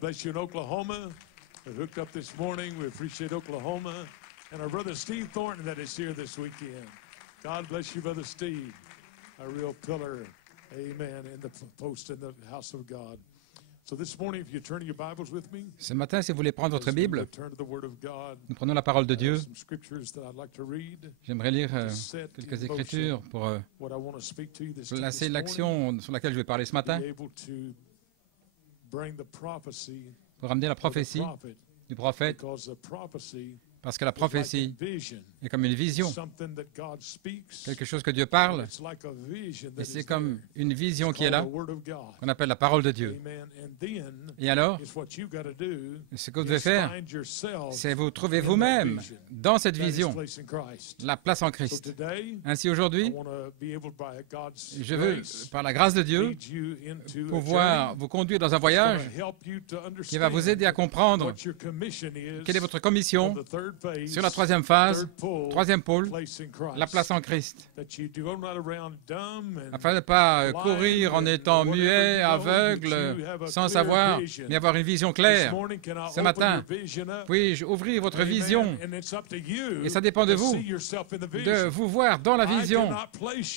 bless you in Oklahoma. We're hooked up this morning. We appreciate Oklahoma. And our brother Steve Thornton that is here this weekend. God bless you, Brother Steve. A real pillar, amen, in the post in the house of God. So this morning, if you turn your Bibles with me, Ce matin, si vous voulez prendre votre Bible, nous prenons la parole de Dieu. J'aimerais lire quelques écritures pour placer l'action sur laquelle je vais parler ce matin, pour amener la prophétie du prophète, parce que la prophétie est comme une vision, quelque chose que Dieu parle, et c'est comme une vision qui est là, qu'on appelle la parole de Dieu. Et alors, ce que vous devez faire, c'est vous trouver vous-même dans cette vision, la place en Christ. Ainsi aujourd'hui, je veux, par la grâce de Dieu, pouvoir vous conduire dans un voyage qui va vous aider à comprendre quelle est votre commission sur la troisième phase, troisième pôle, la place en Christ. Afin de ne pas courir en étant muet, aveugle, sans savoir, mais avoir une vision claire. Ce matin, puis-je ouvrir votre vision? Et ça dépend de vous voir dans la vision.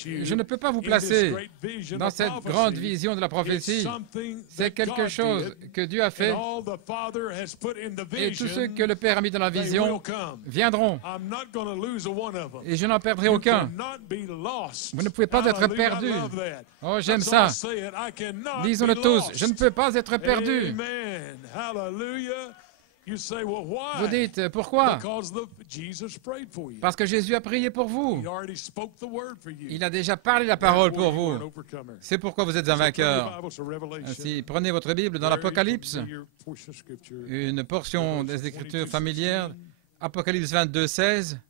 Je ne peux pas vous placer dans cette grande vision de la prophétie. C'est quelque chose que Dieu a fait. Et tous ceux que le Père a mis dans la vision viendront, et je n'en perdrai aucun. Vous ne pouvez pas être perdu. Oh, j'aime ça. Disons-le tous, je ne peux pas être perdu. Vous dites, pourquoi? Parce que Jésus a prié pour vous. Il a déjà parlé la parole pour vous. C'est pourquoi vous êtes un vainqueur. Ainsi, prenez votre Bible dans l'Apocalypse, une portion des Écritures familières, Apocalypse 22, 16.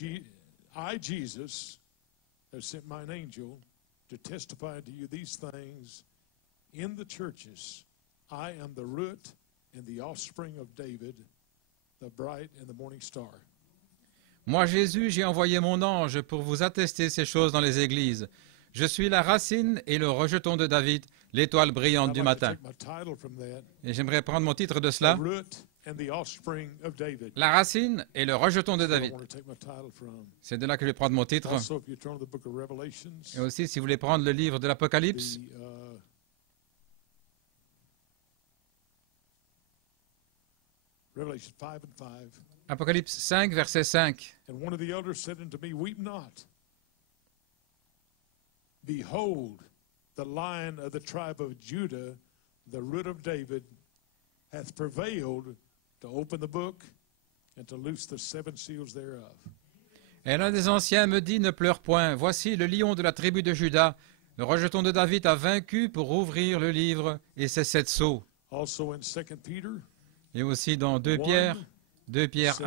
I, Jesus, have sent mine angel to testify to you these things in the churches. I am the root and the offspring of David, the bright and the morning star. Moi, Jésus, j'ai envoyé mon ange pour vous attester ces choses dans les églises. Je suis la racine et le rejeton de David, l'étoile brillante du matin. Et j'aimerais prendre mon titre de cela. La racine et le rejeton de David. C'est de là que je vais prendre mon titre. Et aussi, si vous voulez prendre le livre de l'Apocalypse, Apocalypse 5, verset 5. Behold, the Lion of the tribe of Judah, the root of David, hath prevailed to open the book and to loose the seven seals thereof. Et l'un des anciens me dit, ne pleure point, voici le lion de la tribu de Juda, le rejeton de David a vaincu pour ouvrir le livre et ses 7 sceaux. Also in 2 Peter, et aussi dans 2 Pierre 1, 2 Pierre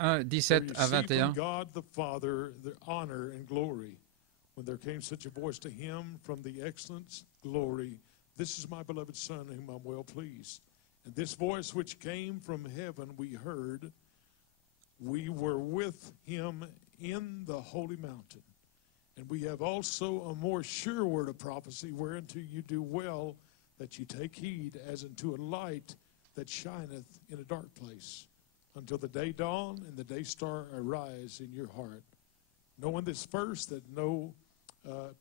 1, 17 à 21. God the Father, the honor and glory, when there came such a voice to him from the excellence, glory, this is my beloved Son, whom I'm well pleased. And this voice which came from heaven we heard, we were with him in the holy mountain. And we have also a more sure word of prophecy, whereunto you do well that you take heed as unto a light that shineth in a dark place, until the day dawn and the day star arise in your heart. Knowing this first, that no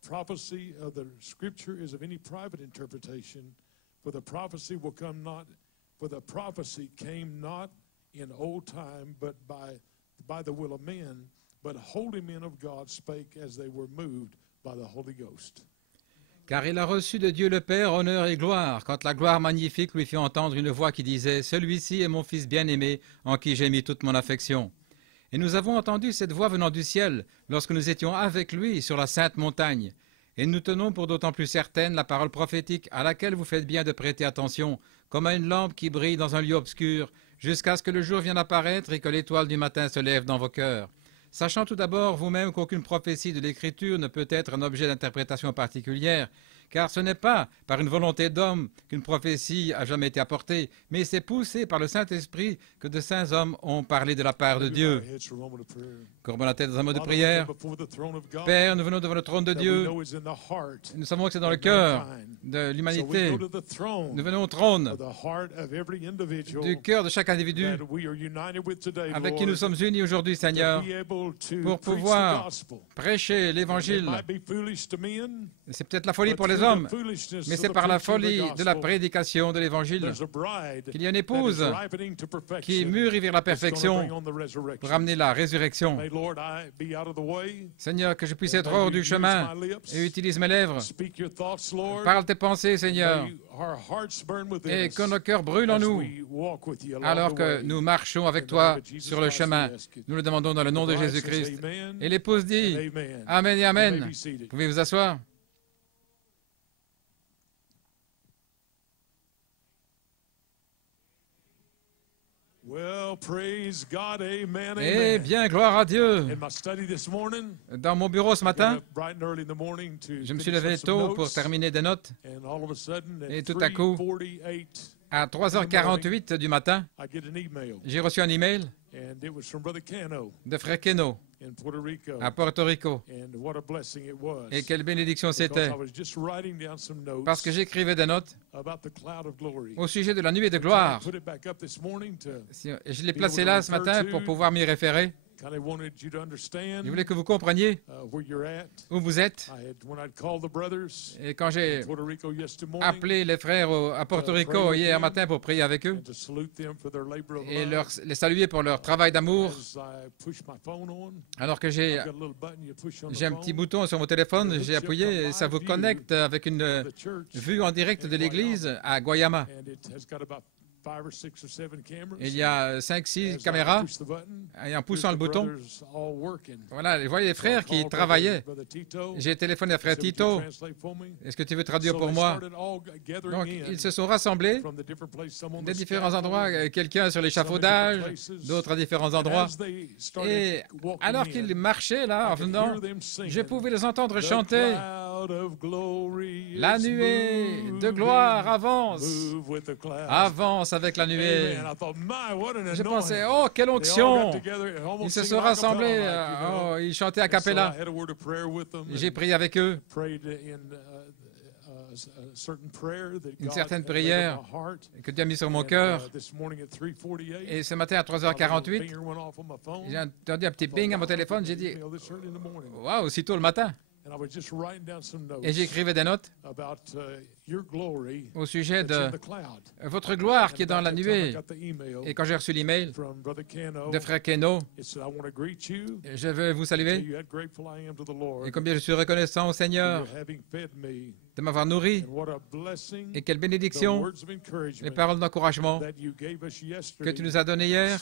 prophecy of the Scripture is of any private interpretation, for the prophecy will come not, for the prophecy came not in old time, but by the will of men, but holy men of God spake as they were moved by the Holy Ghost. Car il a reçu de Dieu le Père honneur et gloire, quand la gloire magnifique lui fit entendre une voix qui disait « Celui-ci est mon Fils bien-aimé, en qui j'ai mis toute mon affection. » Et nous avons entendu cette voix venant du ciel, lorsque nous étions avec lui sur la sainte montagne. Et nous tenons pour d'autant plus certaine la parole prophétique à laquelle vous faites bien de prêter attention, comme à une lampe qui brille dans un lieu obscur, jusqu'à ce que le jour vienne apparaître et que l'étoile du matin se lève dans vos cœurs. Sachant tout d'abord vous-même qu'aucune prophétie de l'Écriture ne peut être un objet d'interprétation particulière, car ce n'est pas par une volonté d'homme qu'une prophétie a jamais été apportée, mais c'est poussé par le Saint-Esprit que de saints hommes ont parlé de la part de Dieu. Courbons la tête dans un mot de prière. Père, nous venons devant le trône de Dieu. Nous savons que c'est dans le cœur de l'humanité. Nous venons au trône du cœur de chaque individu avec qui nous sommes unis aujourd'hui, Seigneur, pour pouvoir prêcher l'Évangile. C'est peut-être la folie pour les hommes, mais c'est par la folie de la prédication de l'Évangile qu'il y a une épouse qui mûrit vers la perfection pour amener la résurrection. Seigneur, que je puisse être hors du chemin et utilise mes lèvres. Parle tes pensées, Seigneur, et que nos cœurs brûlent en nous alors que nous marchons avec toi sur le chemin. Nous le demandons dans le nom de Jésus-Christ. Et l'épouse dit Amen et Amen. Vous pouvez vous asseoir. Eh bien, gloire à Dieu. Dans mon bureau ce matin, je me suis levé tôt pour terminer des notes. Et tout à coup, à 3h48 du matin, j'ai reçu un email de Frère Keno à Porto Rico. Et quelle bénédiction c'était, parce que j'écrivais des notes au sujet de la nuée de gloire. Et je l'ai placé là ce matin pour pouvoir m'y référer. Je voulais que vous compreniez où vous êtes. Et quand j'ai appelé les frères à Porto Rico hier matin pour prier avec eux et les saluer pour leur travail d'amour, alors que j'ai un petit bouton sur mon téléphone, j'ai appuyé et ça vous connecte avec une vue en direct de l'église à Guayama. Il y a 5-6 caméras et en poussant le bouton, voilà, vous voyez les frères qui travaillaient. J'ai téléphoné à frère Tito. Est-ce que tu veux traduire pour moi? Donc, ils se sont rassemblés des différents endroits, quelqu'un sur l'échafaudage, d'autres à différents endroits. Et alors qu'ils marchaient là, en venant, je pouvais les entendre chanter. La nuée de gloire avance. Avance avec la nuée. Je pensais, oh, quelle onction! Ils se sont rassemblés, oh, ils chantaient a cappella. J'ai prié avec eux une certaine prière que Dieu a mis sur mon cœur. Et ce matin à 3h48, j'ai entendu un petit ping à mon téléphone. J'ai dit, waouh, aussitôt le matin. Et j'écrivais des notes au sujet de votre gloire qui est dans la nuée. Et quand j'ai reçu l'email de Frère Keno, je veux vous saluer et combien je suis reconnaissant au Seigneur de m'avoir nourri. Et quelle bénédiction, les paroles d'encouragement que tu nous as données hier,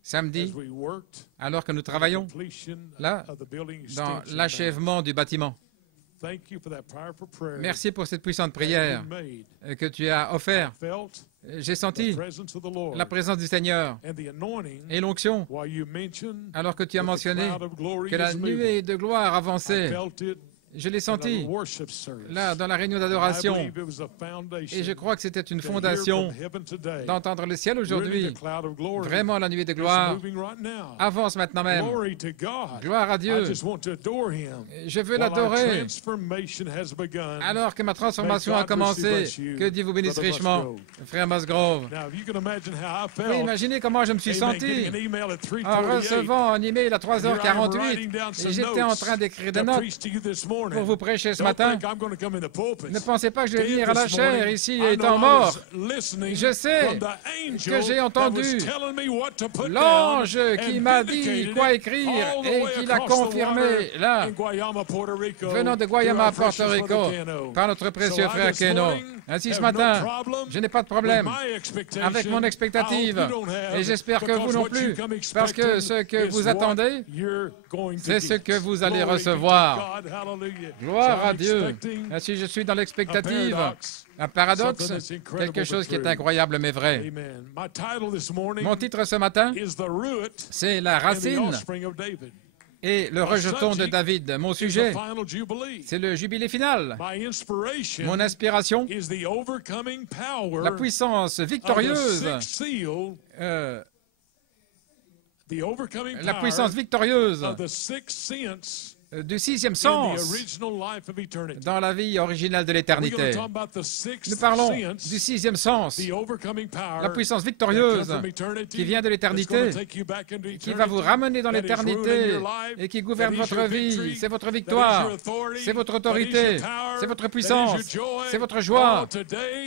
samedi, alors que nous travaillons là, dans l'achèvement du bâtiment. Merci pour cette puissante prière que tu as offerte. J'ai senti la présence du Seigneur et l'onction alors que tu as mentionné que la nuée de gloire avançait. Je l'ai senti là dans la réunion d'adoration et je crois que c'était une fondation d'entendre le ciel aujourd'hui. Vraiment, la nuée de gloire avance maintenant même. Gloire à Dieu. Je veux l'adorer alors que ma transformation a commencé. Que Dieu vous bénisse richement, frère Musgrove. Vous pouvez imaginer comment je me suis senti en recevant un email à 3h48 et j'étais en train d'écrire des notes pour vous prêcher ce matin. Ne pensez pas que je vais venir à la chair ici étant mort. Je sais que j'ai entendu l'ange qui m'a dit quoi écrire et qui l'a confirmé là, venant de Guayama, Porto Rico, par notre précieux frère Keno. Ainsi ce matin, je n'ai pas de problème avec mon expectative et j'espère que vous non plus, parce que ce que vous attendez, c'est ce que vous allez recevoir. Gloire à Dieu. Ainsi, je suis dans l'expectative. Un paradoxe, quelque chose qui est incroyable mais vrai. Mon titre ce matin, c'est la racine et le rejeton de David. Mon sujet, c'est le jubilé final. Mon inspiration, la puissance victorieuse, du sixième sens dans la vie originale de l'éternité. Nous parlons du sixième sens, la puissance victorieuse qui vient de l'éternité, qui va vous ramener dans l'éternité et qui gouverne votre vie. C'est votre victoire, c'est votre autorité, c'est votre puissance, c'est votre joie.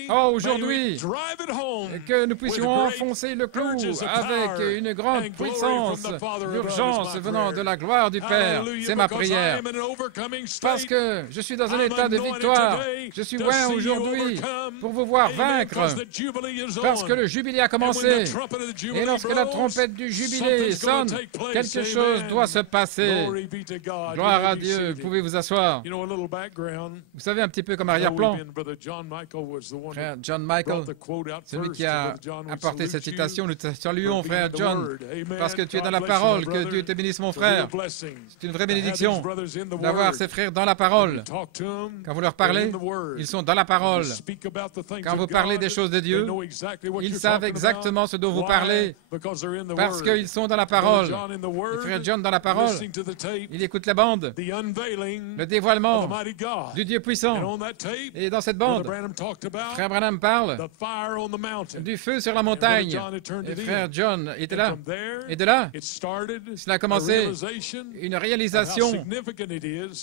Oh, aujourd'hui, que nous puissions enfoncer le clou avec une grande puissance, l'urgence venant de la gloire du Père. C'est ma prière. Parce que je suis dans un état de victoire. Je suis loin aujourd'hui pour vous voir vaincre. Parce que le jubilé a commencé. Et lorsque la trompette du jubilé sonne, quelque chose doit se passer. Gloire à Dieu. Vous pouvez vous asseoir. Vous savez, un petit peu comme arrière-plan, frère John Michael, celui qui a apporté cette citation, nous te saluons, frère John, parce que tu es dans la parole. Que Dieu te bénisse, mon frère. C'est une vraie bénédiction d'avoir ces frères dans la parole. Quand vous leur parlez, ils sont dans la parole. Quand vous parlez des choses de Dieu, ils savent exactement ce dont vous parlez parce qu'ils sont dans la parole. Le frère John dans la parole, il écoute la bande, le dévoilement du Dieu puissant. Et dans cette bande, frère Branham parle du feu sur la montagne. Et frère John était là. Et de là, cela a commencé une réalisation.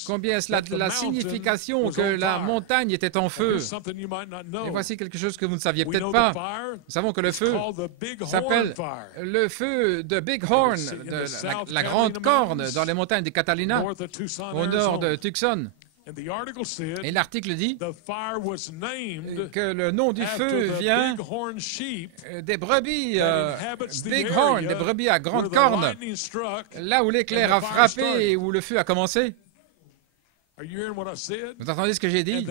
Combien est-ce la signification que la montagne était en feu? Et voici quelque chose que vous ne saviez peut-être pas. Nous savons que le feu s'appelle le feu de Big Horn, de la grande corne dans les montagnes de Catalina, au nord de Tucson. Et l'article dit que le nom du feu vient des brebis Big Horn, des brebis à grande corne, là où l'éclair a frappé et où le feu a commencé. Vous entendez ce que j'ai dit?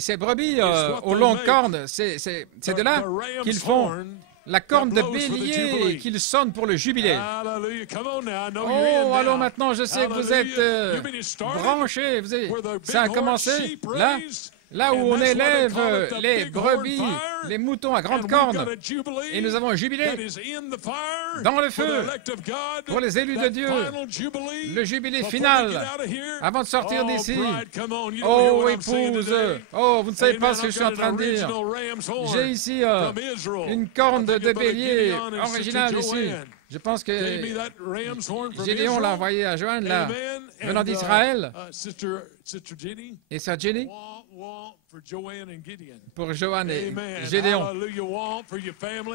Ces brebis aux longues cornes, c'est de là qu'ils font la corne de bélier qu'ils sonnent pour le jubilé. Oh, allons maintenant, je sais que vous êtes branchés. Ça a commencé là où on élève les brebis, les moutons à grande corne. Et nous avons un jubilé dans le feu pour les élus de Dieu. Le jubilé final avant de sortir d'ici. Oh, épouse, oh, vous ne savez pas ce que je suis en train de dire. J'ai ici une corne de bélier originale ici. Je pense que Gédéon l'a envoyé à Joanne, là, venant d'Israël. Et sœur Jenny, pour Joanne et Gédéon.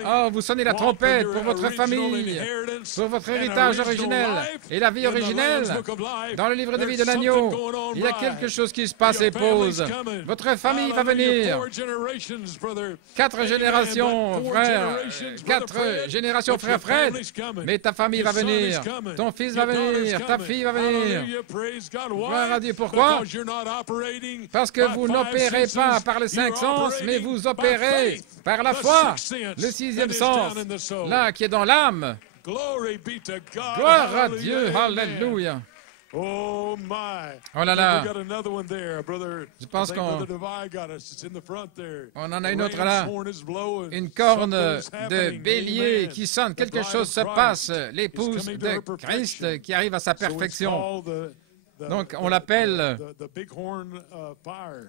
Oh, vous sonnez la trompette pour votre famille, pour votre héritage originel et la vie originelle. Dans le livre de vie de l'agneau, il y a quelque chose qui se passe et pose. Votre famille va venir. 4 générations, frère. 4 générations, frère Fred. Mais ta famille va venir. Ton fils va venir. Ta fille va venir. Gloire à Dieu. Pourquoi? Parce que vous n'opérez pas par les 5 sens, mais vous opérez par la foi, le 6e sens, là qui est dans l'âme. Gloire à Dieu, alléluia. Oh là là, je pense qu'on en a une autre là, une corne de bélier qui sonne, quelque chose se passe, l'épouse de Christ qui arrive à sa perfection. Donc, on l'appelle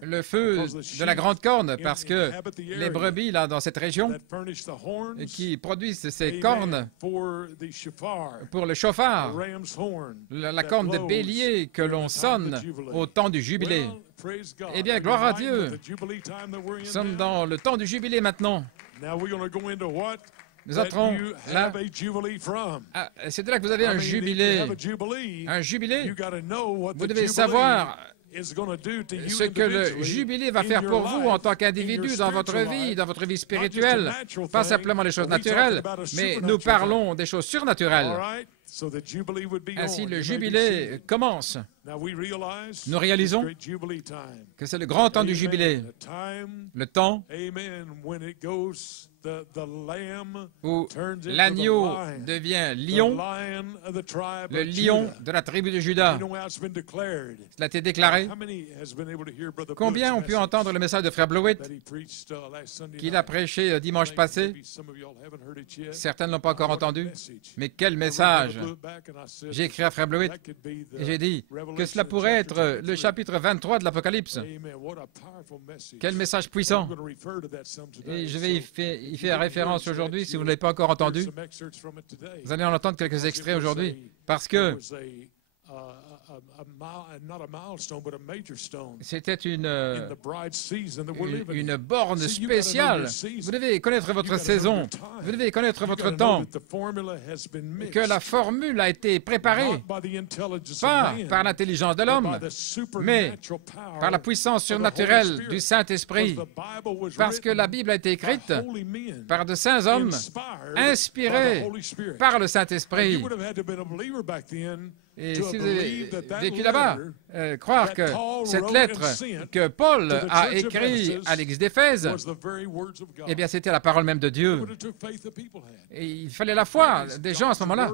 le feu de la grande corne parce que les brebis, là, dans cette région, qui produisent ces cornes pour le chauffard, la corne de bélier que l'on sonne au temps du jubilé. Eh bien, gloire à Dieu, nous sommes dans le temps du jubilé maintenant. Nous entrons là. C'est de là que vous avez un jubilé. Un jubilé, vous devez savoir ce que le jubilé va faire pour vous en tant qu'individu dans votre vie spirituelle. Pas simplement les choses naturelles, mais nous parlons des choses surnaturelles. Ainsi, le jubilé commence. Nous réalisons que c'est le grand temps du jubilé, le temps où l'agneau devient lion, le lion de la tribu de Juda. Cela a été déclaré. Combien ont pu entendre le message de Frère Blewett qu'il a prêché dimanche passé? Certains ne l'ont pas encore entendu. Mais quel message! J'ai écrit à Frère Blewett et j'ai dit que cela pourrait être le chapitre 23 de l'Apocalypse. Quel message puissant! Et je vais y faire référence aujourd'hui, si vous ne l'avez pas encore entendu. Vous allez en entendre quelques extraits aujourd'hui, parce que c'était une borne spéciale. Vous devez connaître votre saison, vous devez connaître votre temps, que la formule a été préparée, pas par l'intelligence de l'homme, mais par la puissance surnaturelle du Saint-Esprit, parce que la Bible a été écrite par de saints hommes, inspirés par le Saint-Esprit. Et si vous avez vécu là-bas, croire que cette lettre que Paul a écrite à l'Église d'Éphèse, eh bien, c'était la parole même de Dieu. Et il fallait la foi des gens à ce moment-là,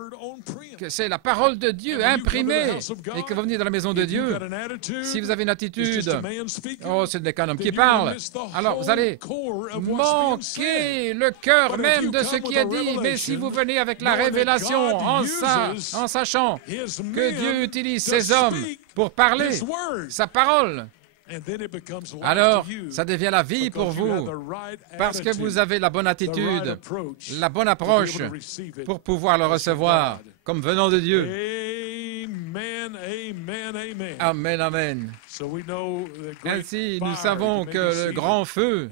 que c'est la parole de Dieu imprimée, et que vous venez dans la maison de Dieu. Si vous avez une attitude, oh, ce n'est qu'un homme qui parle, alors vous allez manquer le cœur même de ce qui est dit. Mais si vous venez avec la révélation, en sachant que Dieu utilise ces hommes pour parler sa parole, alors ça devient la vie pour vous, parce que vous avez la bonne attitude, la bonne approche pour pouvoir le recevoir comme venant de Dieu. Amen, amen. Ainsi, nous savons que le grand feu,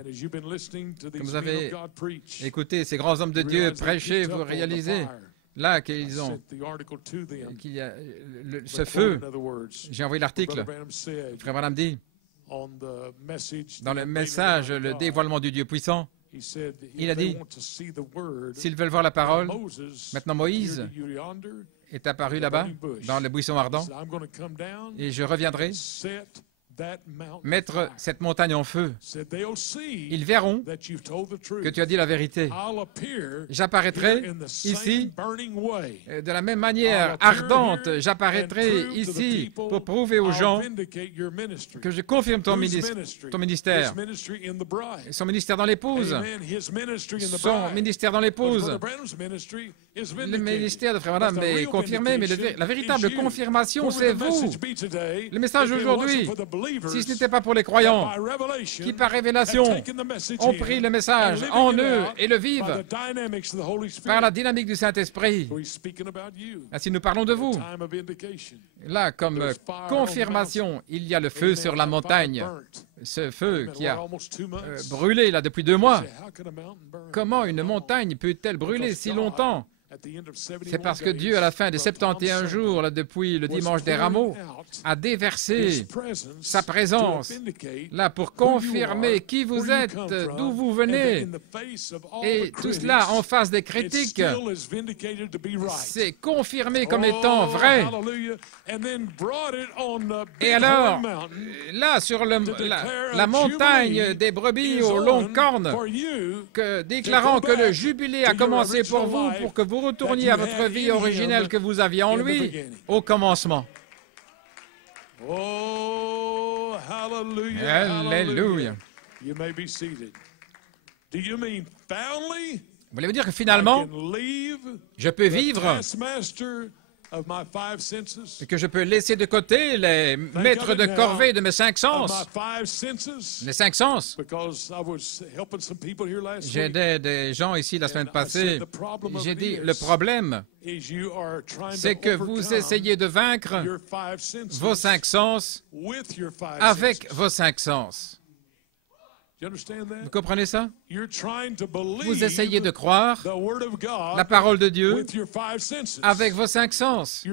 comme vous avez écouté ces grands hommes de Dieu prêcher, vous réalisez là qu'il y a ce feu. J'ai envoyé l'article. Frère Branham dit, dans le message, le dévoilement du Dieu puissant, il a dit, s'ils veulent voir la parole, maintenant Moïse est apparu là-bas, dans le buisson ardent, et je reviendrai mettre cette montagne en feu. Ils verront que tu as dit la vérité. J'apparaîtrai ici de la même manière ardente. J'apparaîtrai ici pour prouver aux gens que je confirme ton ministère. Son ministère dans l'épouse. Son ministère dans l'épouse. Le ministère de Frère Branham est confirmé, mais la véritable confirmation, c'est vous. Le message aujourd'hui, si ce n'était pas pour les croyants qui, par révélation, ont pris le message en eux et le vivent par la dynamique du Saint-Esprit. Ainsi, nous parlons de vous. Là, comme confirmation, il y a le feu sur la montagne. Ce feu qui a brûlé là depuis 2 mois. Comment une montagne peut-elle brûler si longtemps? C'est parce que Dieu, à la fin des 71 jours, là, depuis le dimanche des rameaux, a déversé sa présence là pour confirmer qui vous êtes, d'où vous venez. Et tout cela en face des critiques, c'est confirmé comme étant vrai. Et alors, là, sur la montagne des brebis aux longues cornes, déclarant que le jubilé a commencé pour vous, pour que vous retourniez à votre vie originelle que vous aviez en lui au commencement. Oh, Alléluia. Voulez-vous dire que finalement, je peux vivre et que je peux laisser de côté les maîtres de corvée de mes 5 sens? Les 5 sens. J'ai aidé des gens ici la semaine passée. J'ai dit, le problème, c'est que vous essayez de vaincre vos 5 sens avec vos 5 sens. Vous comprenez ça? Vous essayez de croire la parole de Dieu avec vos 5 sens.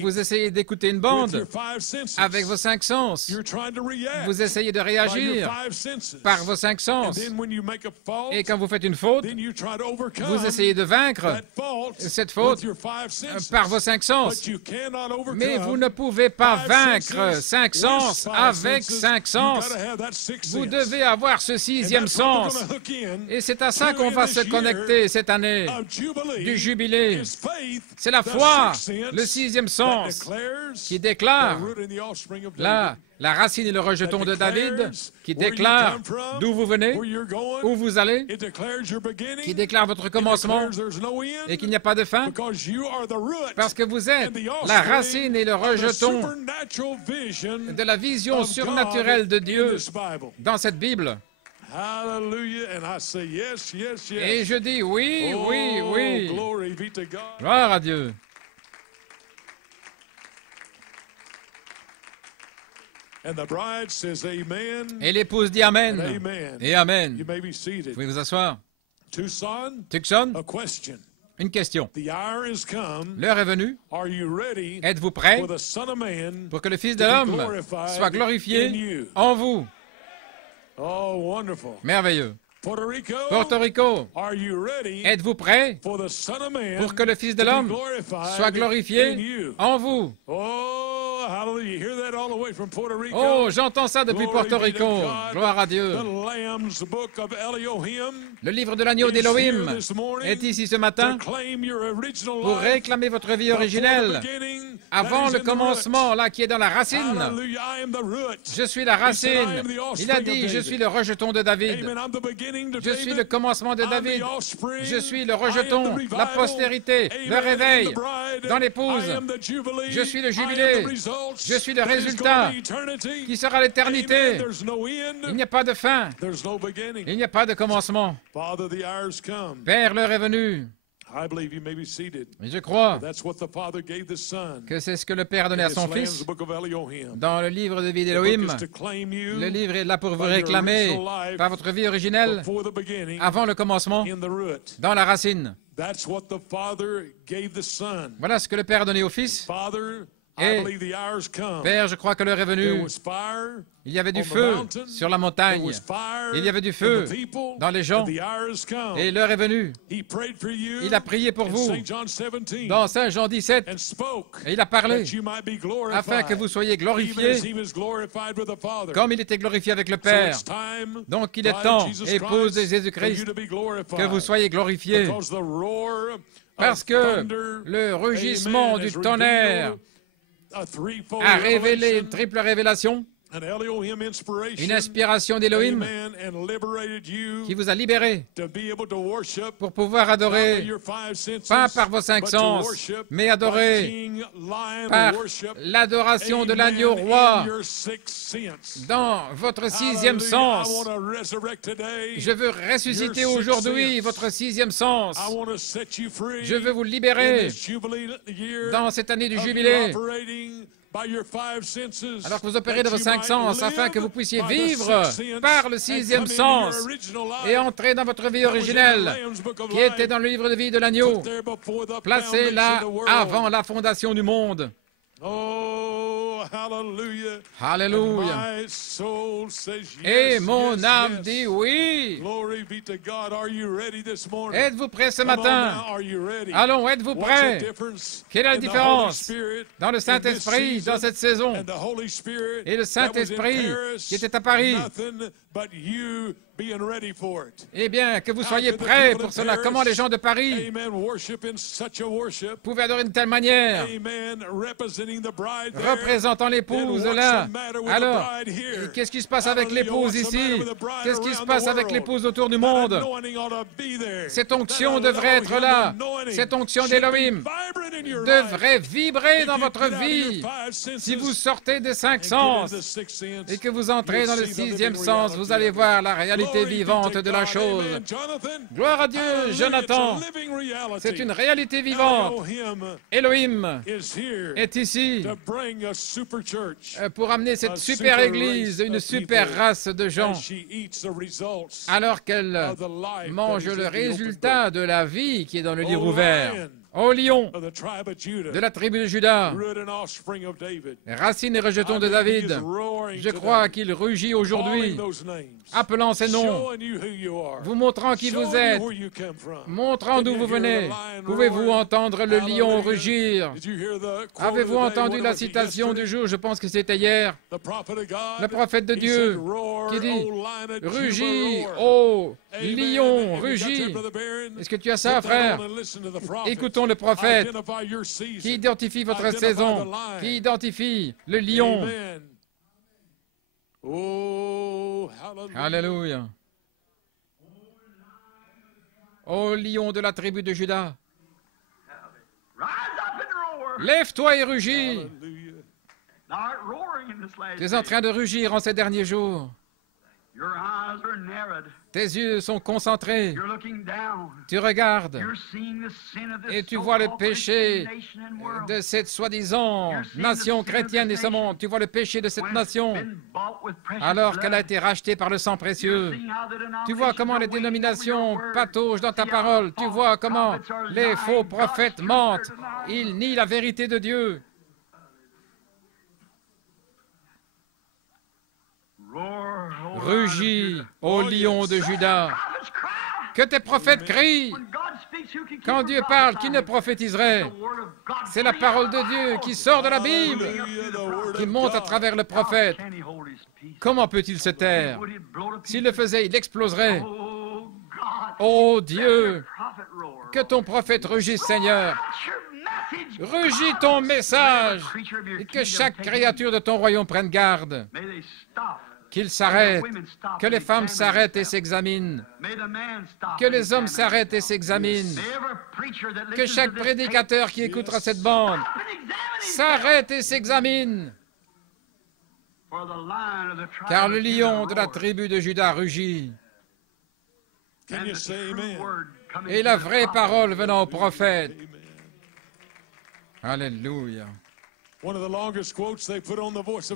Vous essayez d'écouter une bande avec vos 5 sens. Vous essayez de réagir par vos 5 sens. Et quand vous faites une faute, vous essayez de vaincre cette faute par vos 5 sens. Mais vous ne pouvez pas vaincre 5 sens avec 5 sens. Vous devez avoir ce 6e sens. Et c'est à ça qu'on va se connecter cette année du jubilé. C'est la foi, le 6e sens, qui déclare la racine et le rejeton de David, qui déclare d'où vous venez, où vous allez, qui déclare votre commencement et qu'il n'y a pas de fin, parce que vous êtes la racine et le rejeton de la vision surnaturelle de Dieu dans cette Bible. Et je dis oui, oui, oui. Gloire à Dieu. Et l'épouse dit Amen. Et Amen. Vous pouvez vous asseoir. Tucson, une question. L'heure est venue. Êtes-vous prêts pour que le Fils de l'homme soit glorifié en vous? Merveilleux. Porto Rico, êtes-vous prêts pour que le Fils de l'homme soit glorifié en vous? Oh, j'entends ça depuis Porto Rico. Gloire à Dieu. Le livre de l'agneau d'Élohim est ici ce matin pour réclamer votre vie originelle. Avant le commencement, là, qui est dans la racine. Je suis la racine. Il a dit, je suis le rejeton de David. Je suis le commencement de David. Je suis le rejeton, la postérité, le réveil dans l'épouse. Je suis le jubilé. Je suis le résultat qui sera l'éternité. Il n'y a pas de fin. Il n'y a pas de commencement. Père, l'heure est venue. Et je crois que c'est ce que le Père a donné à son Fils dans le livre de vie d'Élohim. Le livre est là pour vous réclamer par votre vie originelle avant le commencement, dans la racine. Voilà ce que le Père a donné au Fils. Et, Père, je crois que l'heure est venue. Il y avait du feu sur la montagne. Il y avait du feu dans les gens. Et l'heure est venue. Il a prié pour vous dans Saint Jean 17. Et il a parlé afin que vous soyez glorifiés comme il était glorifié avec le Père. Donc il est temps, épouse de Jésus-Christ, que vous soyez glorifiés. Parce que le rugissement du tonnerre a révélé une triple révélation, une inspiration d'Élohim qui vous a libéré pour pouvoir adorer, pas par vos 5 sens, mais adorer par l'adoration de l'agneau roi dans votre 6e sens. Je veux ressusciter aujourd'hui votre 6e sens. Je veux vous libérer dans cette année du jubilé. Alors que vous opérez de vos 5 sens afin que vous puissiez vivre par le 6e sens et entrer dans votre vie originelle qui était dans le livre de vie de l'agneau, placé là avant la fondation du monde. Alléluia. Et mon âme dit oui. Êtes-vous prêts ce matin? Allons, êtes-vous prêts? Quelle est la différence dans le Saint-Esprit dans cette saison et le Saint-Esprit qui était à Paris? Eh bien, que vous soyez prêts pour cela. Comment les gens de Paris pouvaient adorer d'une telle manière, représentant l'épouse là. Alors, qu'est-ce qui se passe avec l'épouse ici? Qu'est-ce qui se passe avec l'épouse autour du monde? Cette onction devrait être là. Cette onction d'Élohim devrait vibrer dans votre vie. Si vous sortez des 5 sens et que vous entrez dans le 6e sens, vous allez voir la réalité vivante de la chose. Gloire à Dieu, Jonathan. C'est une réalité vivante. Elohim est ici pour amener cette super église, une super race de gens, alors qu'elle mange le résultat de la vie qui est dans le livre ouvert. Ô lion de la tribu de Juda, racine et rejeton de David, je crois qu'il rugit aujourd'hui, appelant ces noms, vous montrant qui vous êtes, montrant d'où vous venez. Pouvez-vous entendre le lion rugir? Avez-vous entendu la citation du jour? Je pense que c'était hier. Le prophète de Dieu qui dit, rugis, ô lion, rugis. Est-ce que tu as ça, frère? Écoutons le prophète qui identifie votre saison, qui identifie le lion. Alléluia. Ô lion de la tribu de Juda, lève-toi et rugis. Tu es en train de rugir en ces derniers jours. Tes yeux sont concentrés. Tu regardes et tu vois le péché de cette soi-disant nation chrétienne de ce monde. Tu vois le péché de cette nation alors qu'elle a été rachetée par le sang précieux. Tu vois comment les dénominations pataugent dans ta parole. Tu vois comment les faux prophètes mentent. Ils nient la vérité de Dieu. Rugis, ô lion de Juda, que tes prophètes crient. Quand Dieu parle, qui ne prophétiserait? C'est la parole de Dieu qui sort de la Bible, qui monte à travers le prophète. Comment peut-il se taire? S'il le faisait, il exploserait. Ô Dieu, que ton prophète rugisse, Seigneur. Rugis ton message et que chaque créature de ton royaume prenne garde. Qu'il s'arrête, que les femmes s'arrêtent et s'examinent, que les hommes s'arrêtent et s'examinent, que chaque prédicateur qui écoutera cette bande s'arrête et s'examine, car le lion de la tribu de Juda rugit. Et la vraie parole venant au prophète. Alléluia.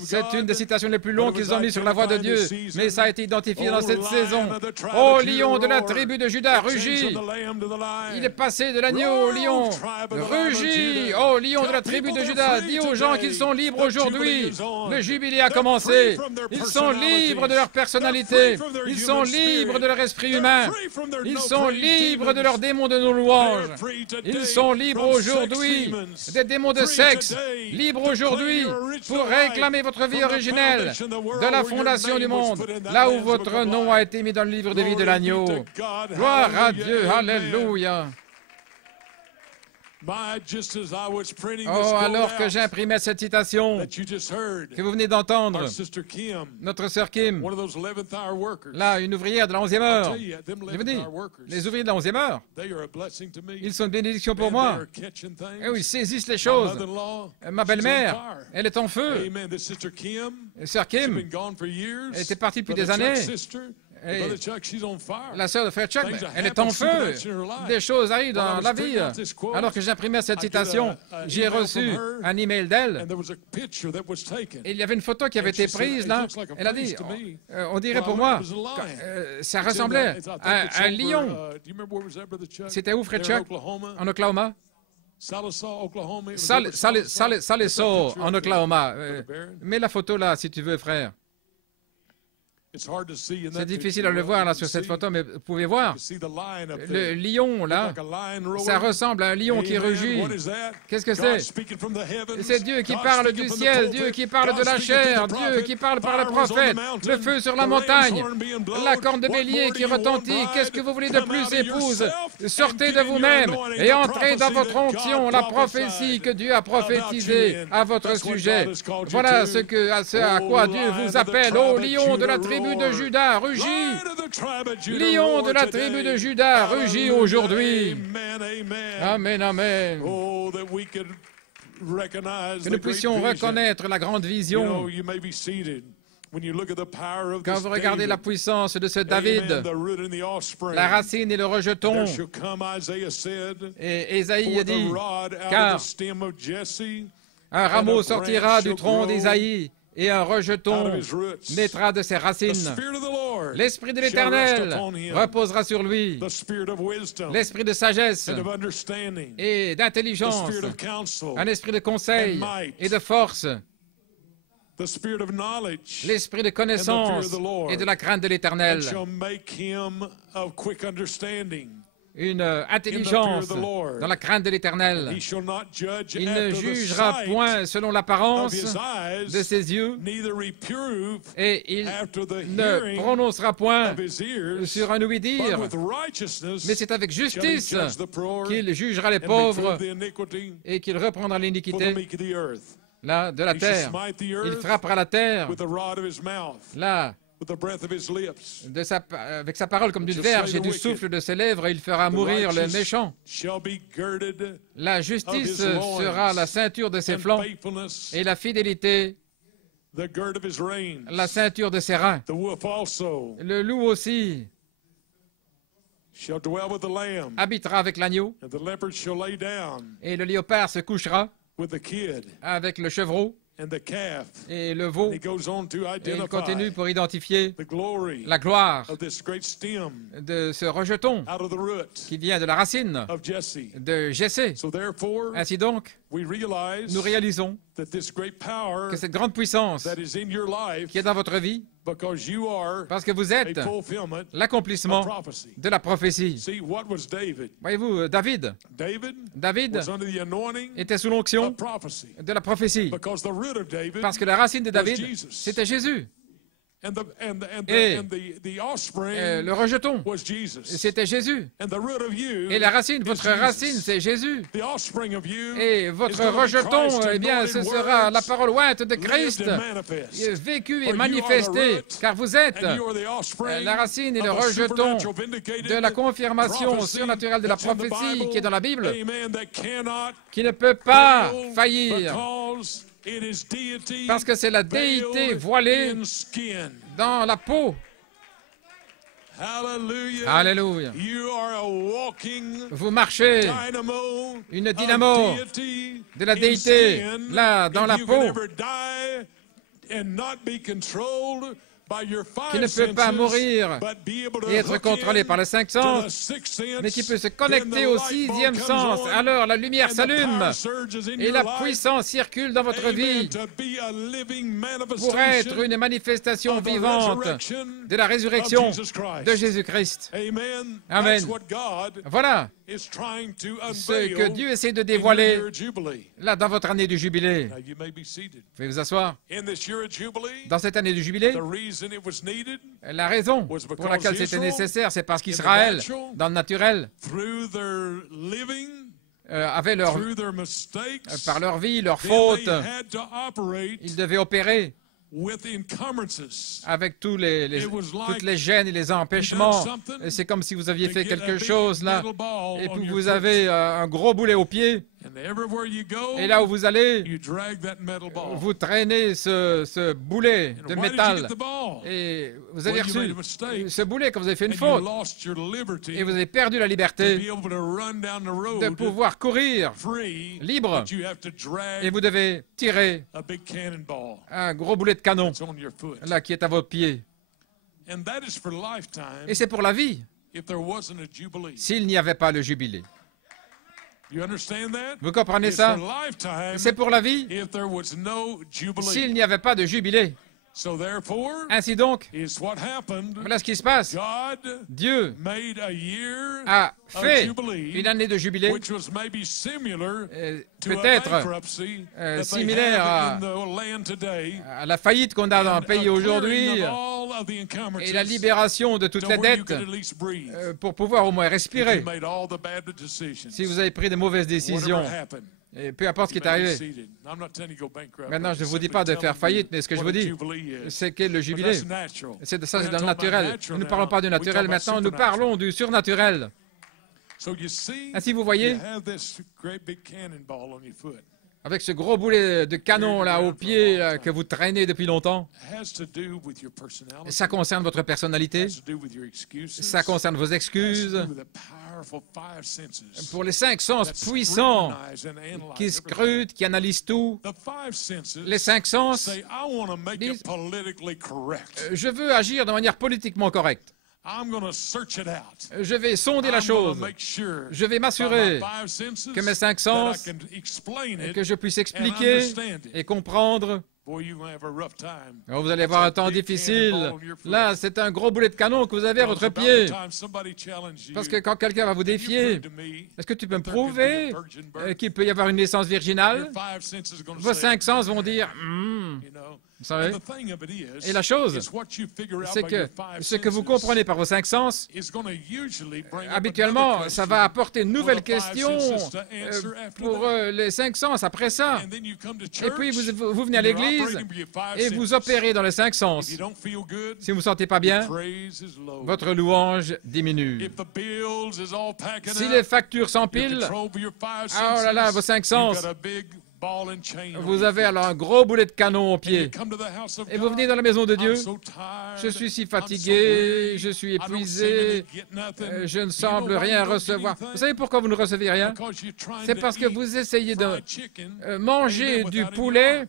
C'est une des citations les plus longues qu'ils ont mis sur la voix de Dieu, mais ça a été identifié dans cette saison. Ô lion de la tribu de Juda, rugis! Il est passé de l'agneau au lion. Rugis! Ô lion de la tribu de Juda, dis aux gens qu'ils sont libres aujourd'hui. Le jubilé a commencé. Ils sont libres de leur personnalité. Ils sont libres de leur esprit humain. Ils sont libres de leurs démons de nos louanges. Ils sont libres aujourd'hui des démons de sexe. Aujourd'hui pour réclamer votre vie originelle de la fondation du monde, là où votre nom a été mis dans le livre de vie de l'agneau. Gloire à Dieu, alléluia. Oh, alors que j'imprimais cette citation que vous venez d'entendre, notre sœur Kim, là, une ouvrière de la 11e heure, je vous dis, les ouvriers de la 11e heure, ils sont une bénédiction pour moi. Et oui, ils saisissent les choses. Ma belle-mère, elle est en feu. Sœur Kim, elle était partie depuis des années. Et la sœur de Frère Chuck, elle est en feu. Des choses arrivent dans la vie. Alors que j'imprimais cette citation, j'ai reçu un email d'elle. Et il y avait une photo qui avait été prise là. Elle a dit, on dirait pour moi, ça ressemblait à un lion. C'était où, Frère Chuck? En Oklahoma? Sallisaw, en Oklahoma. Mets la photo là, si tu veux, frère. C'est difficile à le voir là sur cette photo, mais vous pouvez voir le lion là, ça ressemble à un lion qui rugit. Qu'est-ce que c'est? C'est Dieu qui parle du ciel, Dieu qui parle de la chair, Dieu qui parle par le prophète, le feu sur la montagne, la corne de bélier qui retentit. Qu'est-ce que vous voulez de plus, épouse? Sortez de vous-même et entrez dans votre onction, la prophétie que Dieu a prophétisée à votre sujet. Voilà ce à quoi Dieu vous appelle, ô lion de la tribu de Juda, rugis. Lion de la tribu de Juda, rugis aujourd'hui. Amen, amen. Que nous puissions reconnaître la grande vision. Quand vous regardez la puissance de ce David, la racine et le rejeton, et Ésaïe a dit, car Un rameau sortira du tronc d'Isaïe, et un rejeton naîtra de ses racines. L'Esprit de l'Éternel reposera sur lui, l'Esprit de sagesse et d'intelligence, un esprit de conseil et de force, l'Esprit de connaissance et de la crainte de l'Éternel, une intelligence dans la crainte de l'Éternel. Il ne jugera point selon l'apparence de ses yeux et il ne prononcera point sur un ouï-dire, mais c'est avec justice qu'il jugera les pauvres et qu'il reprendra l'iniquité de la terre. Il frappera la terre là, avec sa parole comme d'une verge et du souffle de ses lèvres, il fera mourir le méchant. La justice sera la ceinture de ses flancs et la fidélité la ceinture de ses reins. Le loup aussi habitera avec l'agneau et le léopard se couchera avec le chevreau et le veau. Et il continue pour identifier la gloire de ce rejeton qui vient de la racine de Jessé. Ainsi donc, nous réalisons que cette grande puissance qui est dans votre vie, parce que vous êtes l'accomplissement de la prophétie. Voyez-vous, David était sous l'onction de la prophétie, parce que la racine de David, c'était Jésus. Et le rejeton, c'était Jésus. Et la racine, votre racine, c'est Jésus. Et votre rejeton, eh bien, ce sera la parole ointe de Christ, vécue et manifestée, car vous êtes la racine et le rejeton de la confirmation surnaturelle de la prophétie qui est dans la Bible, qui ne peut pas faillir. Parce que c'est la déité voilée dans la peau. Alléluia. Vous marchez une dynamo de la déité là dans la peau qui ne peut pas mourir et être contrôlé par les 5 sens, mais qui peut se connecter au 6e sens. Alors la lumière s'allume et la puissance circule dans votre vie pour être une manifestation vivante de la résurrection de Jésus-Christ. Amen. Voilà ce que Dieu essaie de dévoiler là dans votre année du jubilé. Vous pouvez vous asseoir. Dans cette année du jubilé, la raison pour laquelle c'était nécessaire, c'est parce qu'Israël, dans le naturel, avait par leur vie, leurs fautes, ils devaient opérer avec toutes les gênes et les empêchements. C'est comme si vous aviez fait quelque chose là, et puis vous avez un gros boulet au pied, et là où vous allez, vous traînez ce boulet de métal, et vous avez reçu ce boulet quand vous avez fait une faute, et vous avez perdu la liberté de pouvoir courir libre, et vous devez tirer un gros boulet de canon là qui est à vos pieds. Et c'est pour la vie s'il n'y avait pas le jubilé. Vous comprenez ça? C'est pour la vie s'il n'y avait pas de jubilé. Ainsi donc, voilà ce qui se passe. Dieu a fait une année de jubilé, peut-être similaire à la faillite qu'on a dans le pays aujourd'hui et la libération de toutes les dettes pour pouvoir au moins respirer. Si vous avez pris de mauvaises décisions, et peu importe ce qui est arrivé. Maintenant, je ne vous dis pas de faire faillite, mais ce que je vous dis, c'est que le jubilé, c'est dans le naturel. Nous ne parlons pas du naturel maintenant, nous parlons du surnaturel. Ainsi, vous voyez, avec ce gros boulet de canon là au pied là, que vous traînez depuis longtemps, ça concerne votre personnalité, ça concerne vos excuses, pour les 5 sens puissants qui scrutent, qui analysent tout. Les 5 sens disent « Je veux agir de manière politiquement correcte. Je vais sonder la chose. Je vais m'assurer que mes 5 sens, que je puisse expliquer et comprendre. Oh, vous allez avoir un temps difficile. Là, c'est un gros boulet de canon que vous avez à votre pied. Parce que quand quelqu'un va vous défier, est-ce que tu peux me prouver qu'il peut y avoir une naissance virginale? Vos 5 sens vont dire vous savez? Et la chose, c'est que ce que vous comprenez par vos 5 sens, habituellement, ça va apporter une nouvelle question pour les 5 sens après ça. Et puis, vous venez à l'église et vous opérez dans les 5 sens. Si vous ne vous sentez pas bien, votre louange diminue. Si les factures s'empilent, oh là là, vos 5 sens, vous avez alors un gros boulet de canon au pied. Et vous venez dans la maison de Dieu. Je suis si fatigué, je suis épuisé, je ne semble rien recevoir. Vous savez pourquoi vous ne recevez rien? C'est parce que vous essayez de manger du poulet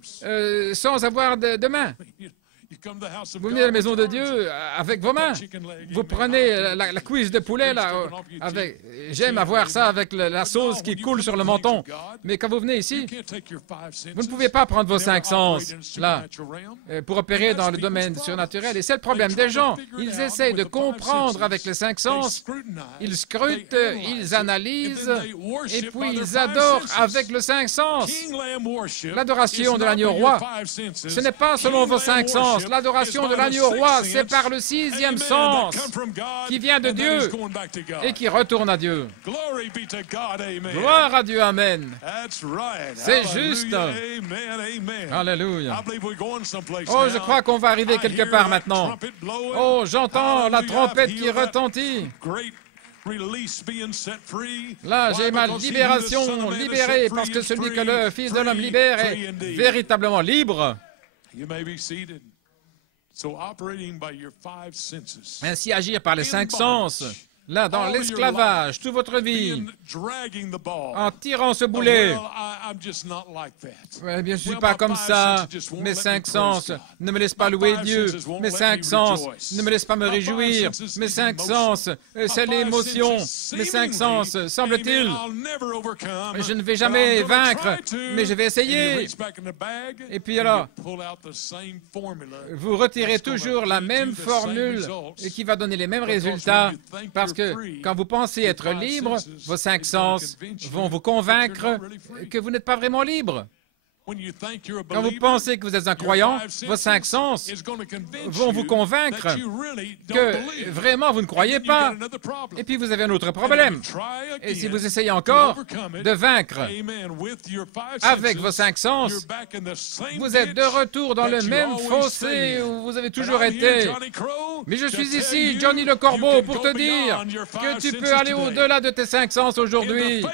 sans avoir de main. Vous venez à la maison de Dieu avec vos mains. Vous prenez la cuisse de poulet, là, j'aime avoir ça avec la sauce qui coule sur le menton. Mais quand vous venez ici, vous ne pouvez pas prendre vos 5 sens, là, pour opérer dans le domaine surnaturel. Et c'est le problème des gens. Ils essayent de comprendre avec les 5 sens, ils scrutent, ils analysent, et puis ils adorent avec le 5 sens. L'adoration de l'agneau roi, ce n'est pas selon vos 5 sens. L'adoration de l'agneau roi, c'est par le 6e sens qui vient de Dieu et qui retourne à Dieu. Gloire à Dieu, amen. C'est juste. Alléluia. Oh, je crois qu'on va arriver quelque part maintenant. Oh, j'entends la trompette qui retentit. Là, j'ai ma libération libérée parce que celui que le Fils de l'homme libère est véritablement libre. Ainsi agir par les 5 sens, là, dans l'esclavage, toute votre vie, en tirant ce boulet. Eh bien, je ne suis pas comme ça. Mes 5 sens ne me laissent pas louer Dieu. Mes 5 sens ne me laissent pas me réjouir. Mes 5 sens, c'est l'émotion. Mes 5 sens, semble-t-il, je ne vais jamais vaincre, mais je vais essayer. Et puis alors, vous retirez toujours la même formule qui va donner les mêmes résultats, parce que quand vous pensez être libre, vos 5 sens vont vous convaincre que vous n'êtes pas vraiment libre. Quand vous pensez que vous êtes un croyant, vos 5 sens vont vous convaincre que vraiment vous ne croyez pas. Et puis vous avez un autre problème. Et si vous essayez encore de vaincre avec vos 5 sens, vous êtes de retour dans le même fossé où vous avez toujours été. Mais je suis ici, Johnny le Corbeau, pour te dire que tu peux aller au-delà de tes 5 sens aujourd'hui.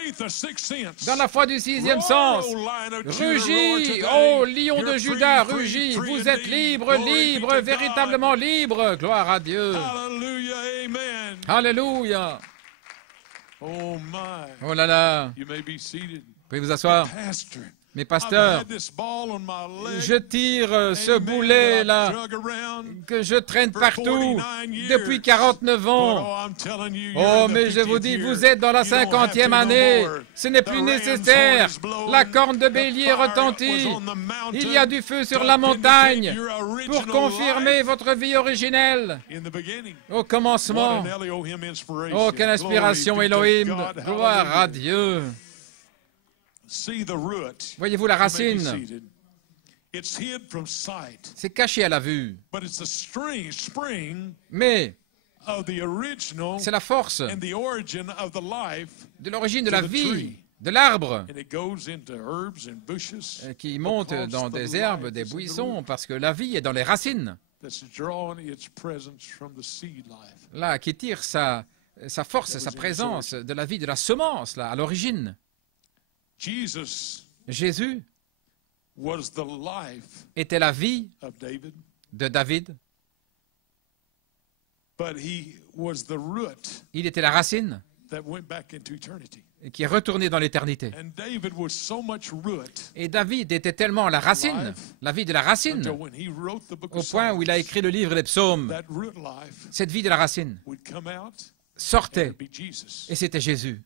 Dans la foi du 6e sens, rugis. Oh, lion de Juda, rugis, vous êtes libre, libre, véritablement libre. Gloire à Dieu. Alléluia. Oh là là. Vous pouvez vous asseoir. Mais pasteur, je tire ce boulet-là que je traîne partout depuis 49 ans. Oh, mais je vous dis, vous êtes dans la 50e année. Ce n'est plus nécessaire. La corne de bélier retentit. Il y a du feu sur la montagne pour confirmer votre vie originelle. Au commencement. Oh, quelle inspiration, Elohim. Gloire à Dieu. Voyez-vous la racine? C'est caché à la vue. Mais c'est la force de l'origine de la vie, de l'arbre, qui monte dans des herbes, des buissons, parce que la vie est dans les racines. Là, qui tire sa force, sa présence de la vie de la semence, là, à l'origine. Jésus était la vie de David. Il était la racine et qui est retourné dans l'éternité. Et David était tellement la racine, la vie de la racine, au point où il a écrit le livre des psaumes. Cette vie de la racine sortait, et c'était Jésus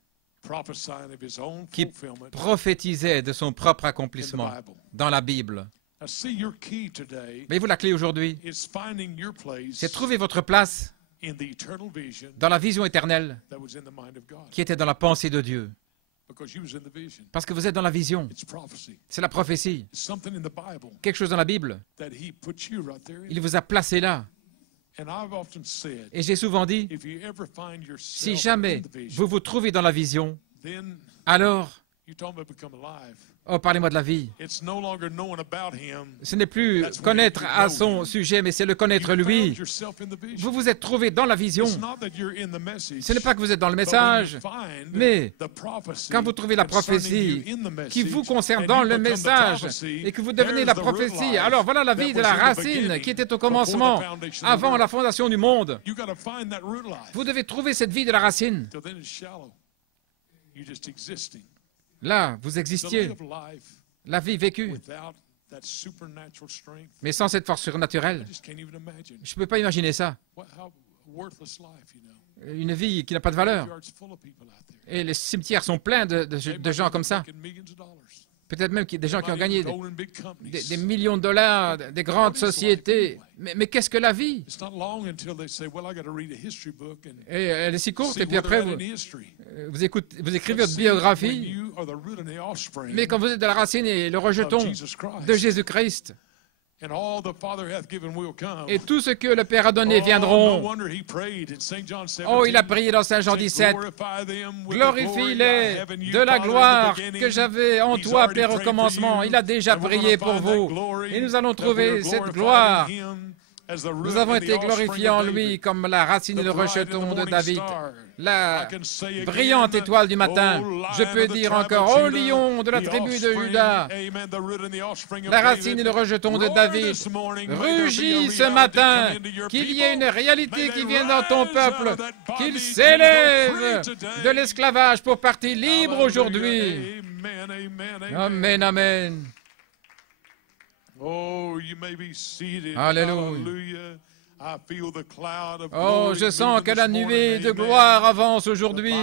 qui prophétisait de son propre accomplissement dans la Bible. Voyez-vous, la clé aujourd'hui, c'est trouver votre place dans la vision éternelle qui était dans la pensée de Dieu. Parce que vous êtes dans la vision. C'est la prophétie. Quelque chose dans la Bible. Il vous a placé là. Et j'ai souvent dit, si jamais vous vous trouvez dans la vision, alors, oh, parlez-moi de la vie. Ce n'est plus connaître à son sujet, mais c'est le connaître lui. Vous vous êtes trouvé dans la vision. Ce n'est pas que vous êtes dans le message, mais quand vous trouvez la prophétie qui vous concerne dans le message et que vous devenez la prophétie, alors voilà la vie de la racine qui était au commencement, avant la fondation du monde. Vous devez trouver cette vie de la racine. Là, vous existiez, la vie vécue, mais sans cette force surnaturelle. Je ne peux pas imaginer ça. Une vie qui n'a pas de valeur. Et les cimetières sont pleins de gens comme ça. Peut-être même des gens qui ont gagné des millions de dollars, des grandes sociétés. Mais qu'est-ce que la vie? Et elle est si courte, et puis après, vous écrivez votre biographie. Mais quand vous êtes de la racine et le rejeton de Jésus-Christ, et tout ce que le Père a donné viendront. Oh, il a prié dans Saint Jean 17. Glorifie-les de la gloire que j'avais en toi, Père, au commencement. Il a déjà prié pour vous. Et nous allons trouver cette gloire. Nous avons été glorifiés en lui comme la racine et le rejeton de David, la brillante étoile du matin. Je peux dire encore, ô lion de la tribu de Juda, la racine et le rejeton de David, rugis ce matin, qu'il y ait une réalité qui vienne dans ton peuple, qu'il s'élève de l'esclavage pour partir libre aujourd'hui. Amen, amen. Oh, you may be seated. Alléluia. Oh, je sens que la nuée de gloire avance aujourd'hui.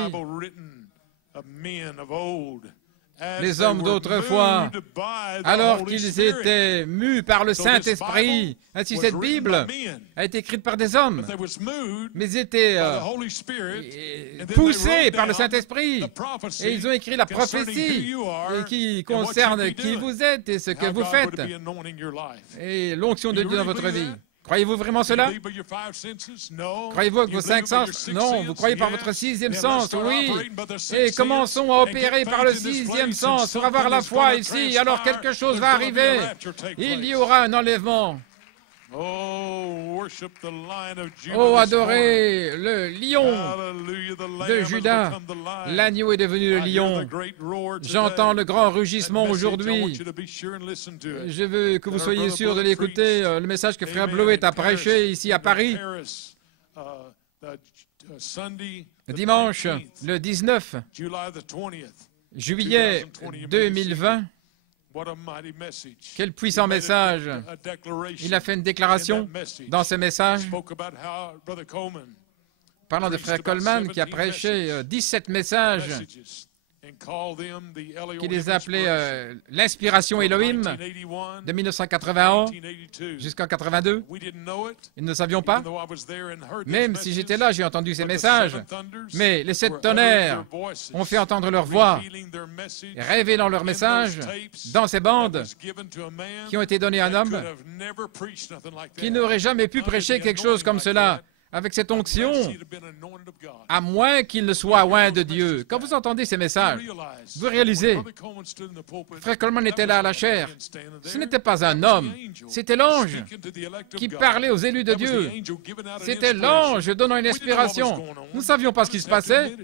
Les hommes d'autrefois, alors qu'ils étaient mus par le Saint-Esprit, ainsi cette Bible a été écrite par des hommes, mais ils étaient poussés par le Saint-Esprit, et ils ont écrit la prophétie qui concerne qui vous êtes et ce que vous faites, et l'onction de Dieu dans votre vie. Croyez-vous vraiment cela? Croyez-vous avec vos 5 sens? Non. Vous croyez par votre 6e sens? Oui. Et commençons à opérer par le 6e sens pour avoir la foi ici. Alors quelque chose va arriver. Il y aura un enlèvement. Oh, adorez le lion de Juda. L'agneau est devenu le lion. J'entends le grand rugissement aujourd'hui. Je veux que vous soyez sûrs de l'écouter. Le message que Frère Bleuet a prêché ici à Paris. Dimanche, le 19 juillet 2020. Quel puissant message! Il a fait une déclaration dans ce message, parlant de Frère Coleman qui a prêché 17 messages, qui les appelait l'inspiration Elohim de 1981 jusqu'en 82. Ils ne savions pas. Même si j'étais là, j'ai entendu ces messages. Mais les 7 tonnerres ont fait entendre leur voix, révélant leur message dans ces bandes qui ont été données à un homme qui n'aurait jamais pu prêcher quelque chose comme cela. Avec cette onction, à moins qu'il ne soit oint de Dieu. Quand vous entendez ces messages, vous réalisez, Frère Coleman était là à la chair. Ce n'était pas un homme, c'était l'ange qui parlait aux élus de Dieu. C'était l'ange donnant une inspiration. Nous ne savions pas ce qui se passait.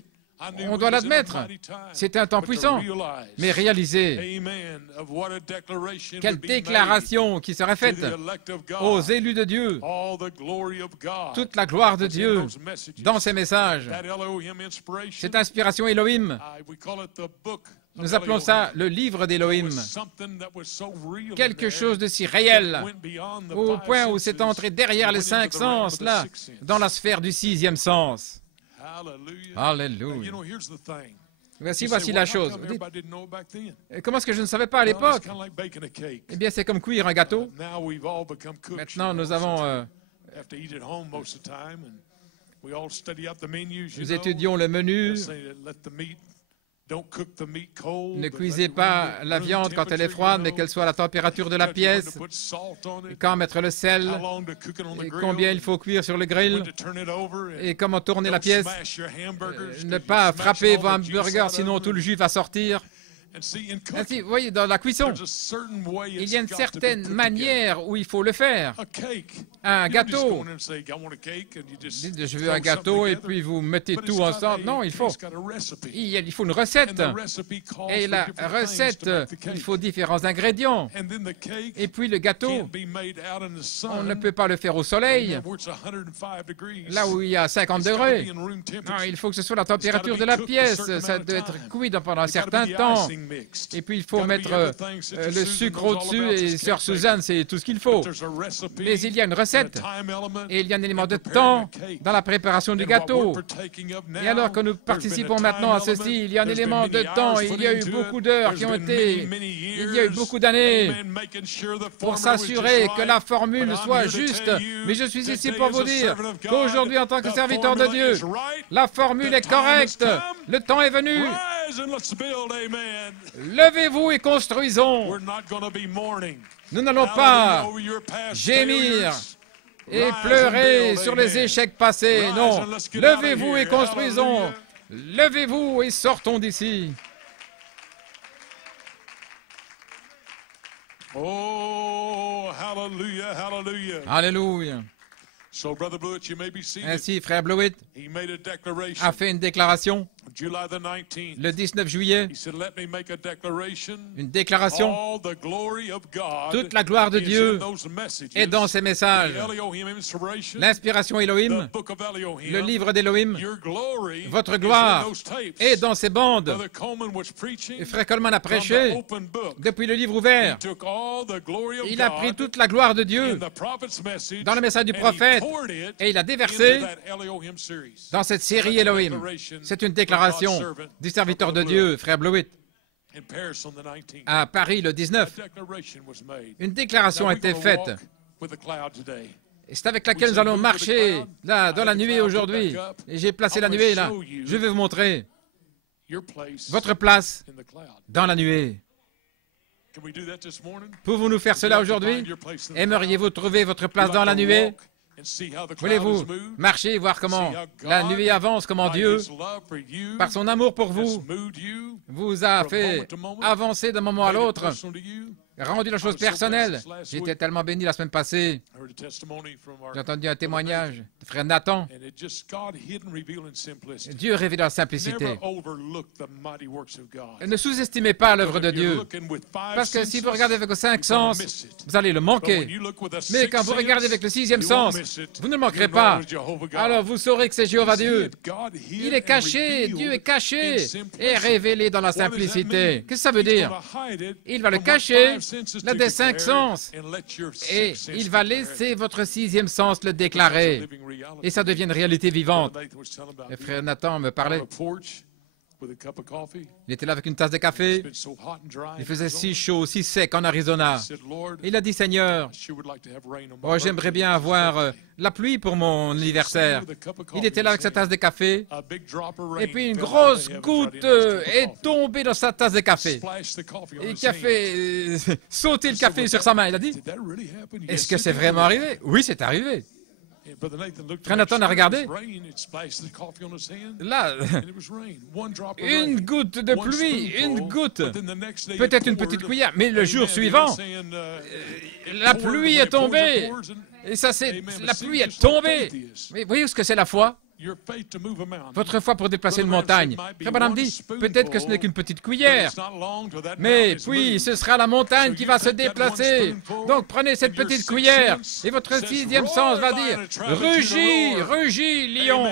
On doit l'admettre. C'était un temps puissant. Mais réalisez quelle déclaration qui serait faite aux élus de Dieu. Toute la gloire de Dieu dans ces messages. Cette inspiration Elohim, nous appelons ça le livre d'Elohim. Quelque chose de si réel, au point où c'est entré derrière les 5 sens, là, dans la sphère du 6e sens. Alléluia. Voici la chose. Vous dites, comment est-ce que je ne savais pas à l'époque? Eh bien, c'est comme cuire un gâteau. Maintenant, nous étudions le menu. Ne cuisez pas la viande quand elle est froide, mais qu'elle soit à la température de la pièce. Et quand mettre le sel, et combien il faut cuire sur le grill, et comment tourner la pièce. Ne pas frapper vos hamburgers, sinon tout le jus va sortir. Ainsi, vous voyez, dans la cuisson, il y a une certaine manière où il faut le faire. Un gâteau. Dites, je veux un gâteau et puis vous mettez tout ensemble. Non, il faut une recette. Et la recette, il faut différents ingrédients. Et puis le gâteau, on ne peut pas le faire au soleil, là où il y a 50 degrés. Non, il faut que ce soit la température de la pièce. Ça doit être cuit pendant un certain temps. Et puis il faut mettre le sucre au-dessus et Sœur Suzanne, c'est tout ce qu'il faut. Mais il y a une recette et il y a un élément de temps dans la préparation du gâteau. Et alors que nous participons maintenant à ceci, il y a un élément de temps, il y a eu beaucoup d'heures qui ont été, il y a eu beaucoup d'années pour s'assurer que la formule soit juste. Mais je suis ici pour vous dire qu'aujourd'hui, en tant que serviteur de Dieu, la formule est correcte, le temps est venu. Levez-vous et construisons. Nous n'allons pas gémir et pleurer sur les échecs passés. Non, levez-vous et construisons. Levez-vous et sortons d'ici. Oh, hallelujah, hallelujah. Alléluia. Ainsi, frère Blewett a fait une déclaration le 19 juillet, une déclaration, toute la gloire de Dieu est dans ces messages. L'inspiration Elohim, le livre d'Elohim, votre gloire est dans ces bandes. Et frère Coleman a prêché depuis le livre ouvert. Il a pris toute la gloire de Dieu dans le message du prophète et il a déversé dans cette série Elohim. C'est une déclaration du serviteur de Dieu, frère Blewett, à Paris le 19. Une déclaration a été faite. Et c'est avec laquelle nous allons marcher là, dans la nuée aujourd'hui. Et j'ai placé la nuée là. Je vais vous montrer votre place dans la nuée. Pouvons-nous faire cela aujourd'hui? Aimeriez-vous trouver votre place dans la nuée? Voulez-vous marcher et voir comment la nuée avance, comment Dieu, par son amour pour vous, vous a fait avancer d'un moment à l'autre, rendu la chose personnelle. J'étais tellement béni la semaine passée. J'ai entendu un témoignage de frère Nathan. Dieu révèle la simplicité. Ne sous-estimez pas l'œuvre de Dieu. Parce que si vous regardez avec vos 5 sens, vous allez le manquer. Mais quand vous regardez avec le 6e sens, vous ne le manquerez pas. Alors vous saurez que c'est Jéhovah Dieu. Il est caché, Dieu est caché et révélé dans la simplicité. Qu'est-ce que ça veut dire? Il va le cacher là des 5 sens et il va laisser votre 6e sens le déclarer et ça devient une réalité vivante. Et frère Nathan me parlait. Il était là avec une tasse de café. Il faisait si chaud, si sec en Arizona. Il a dit, Seigneur, oh, j'aimerais bien avoir la pluie pour mon anniversaire. Il était là avec sa tasse de café. Et puis une grosse goutte est tombée dans sa tasse de café. Et qui a fait sauter le café sur sa main. Il a dit, est-ce que c'est vraiment arrivé? Oui, c'est arrivé. Frère Nathan a regardé. Là, une goutte de pluie, une goutte, peut-être une petite cuillère, mais le jour suivant, la pluie est tombée. Et ça, la pluie est tombée. Mais voyez ce que c'est la foi? votre foi pour déplacer une montagne. Frère Branham dit, peut-être que ce n'est qu'une petite cuillère, mais puis ce sera la montagne qui va se déplacer. Donc prenez cette petite cuillère et votre sixième sens va dire, rugis, rugis, lion.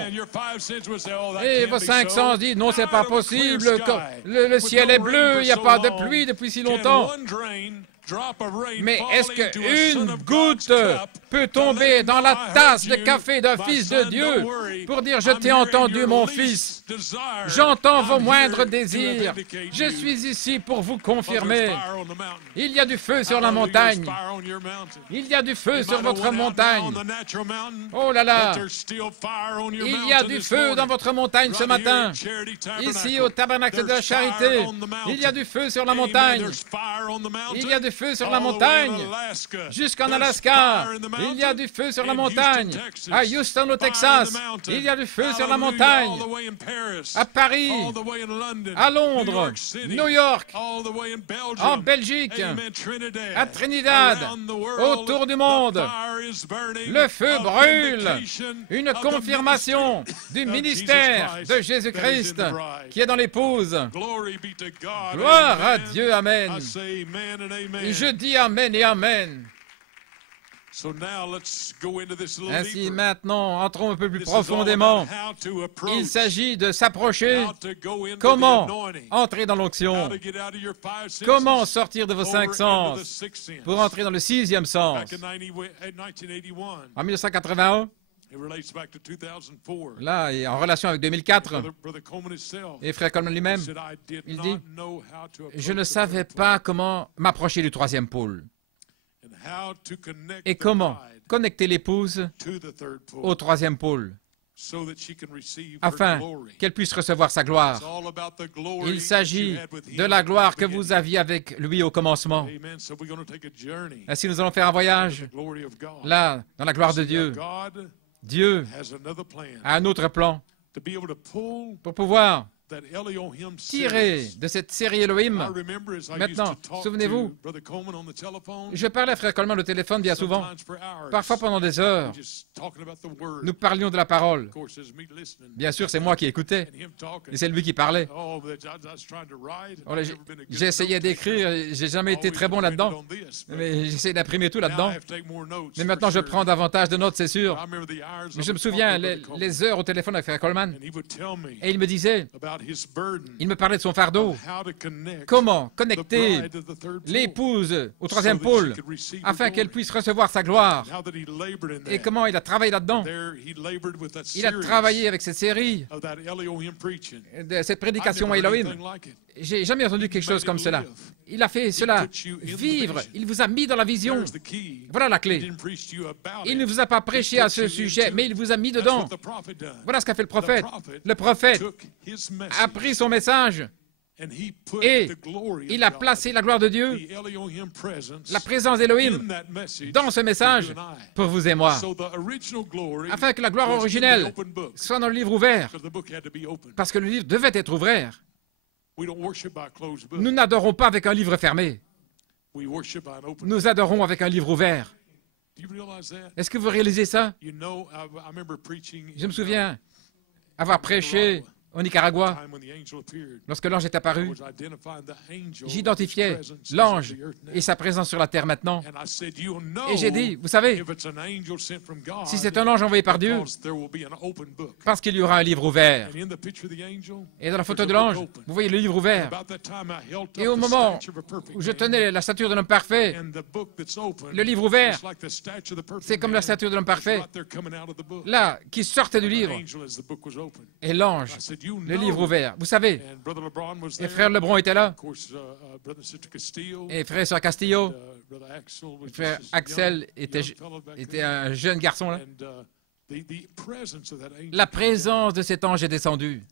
Et vos cinq sens disent, non, c'est pas possible, le ciel est bleu, il n'y a pas de pluie depuis si longtemps. Mais est-ce qu'une goutte peut tomber dans la tasse de café d'un fils de Dieu pour dire « Je t'ai entendu, mon fils, j'entends vos moindres désirs, je suis ici pour vous confirmer. Il y a du feu sur la montagne, il y a du feu sur votre montagne. Oh là là, il y a du feu dans votre montagne ce matin, ici au tabernacle de la charité, il y a du feu sur la montagne, il y a du feu sur la montagne, jusqu'en Alaska, il y a du feu sur la montagne, à Houston au Texas, il y a du feu sur la montagne, à Paris, à Londres, New York, en Belgique, à Trinidad, autour du monde. Le feu brûle, une confirmation du ministère de Jésus-Christ qui est dans l'épouse. Gloire à Dieu, amen. Et je dis amen et amen. Ainsi, maintenant, entrons un peu plus profondément. Il s'agit de s'approcher. Comment entrer dans l'onction? Comment sortir de vos cinq sens pour entrer dans le sixième sens? En 1981, là, et en relation avec 2004, et Frère Coleman lui-même, il dit, je ne savais pas comment m'approcher du troisième pôle et comment connecter l'épouse au troisième pôle afin qu'elle puisse recevoir sa gloire. Il s'agit de la gloire que vous aviez avec lui au commencement. Ainsi, nous allons faire un voyage là, dans la gloire de Dieu. Dieu a un autre plan pour pouvoir tirer de cette série Elohim. Maintenant, souvenez-vous, je parlais à Frère Coleman au téléphone bien souvent, parfois pendant des heures. Nous parlions de la parole. Bien sûr, c'est moi qui écoutais, et c'est lui qui parlait. J'ai essayé d'écrire, j'ai jamais été très bon là-dedans, mais j'essaie d'imprimer tout là-dedans. Mais maintenant, je prends davantage de notes, c'est sûr. Mais je me souviens, les heures au téléphone avec Frère Coleman, et il me disait, il me parlait de son fardeau. Comment connecter l'épouse au troisième pôle afin qu'elle puisse recevoir sa gloire. Et comment il a travaillé là-dedans. Il a travaillé avec cette série, cette prédication à Elohim. J'ai jamais entendu quelque chose comme cela. Il a fait cela vivre. Il vous a mis dans la vision. Voilà la clé. Il ne vous a pas prêché à ce sujet, mais il vous a mis dedans. Voilà ce qu'a fait le prophète. Le prophète a pris son message et il a placé la gloire de Dieu, la présence d'Élohim, dans ce message pour vous et moi, afin que la gloire originelle soit dans le livre ouvert, parce que le livre devait être ouvert. Nous n'adorons pas avec un livre fermé. Nous adorons avec un livre ouvert. Est-ce que vous réalisez ça? Je me souviens avoir prêché au Nicaragua, lorsque l'ange est apparu, j'identifiais l'ange et sa présence sur la terre maintenant. Et j'ai dit, vous savez, si c'est un ange envoyé par Dieu, parce qu'il y aura un livre ouvert. Et dans la photo de l'ange, vous voyez le livre ouvert. Et au moment où je tenais la stature de l'homme parfait, le livre ouvert, c'est comme la stature de l'homme parfait, là, qui sortait du livre. Et l'ange, le livre ouvert. Vous savez, et frère Lebron était là, et frère Sœur Castillo, frère Axel était un jeune garçon là. La présence de cet ange est descendue.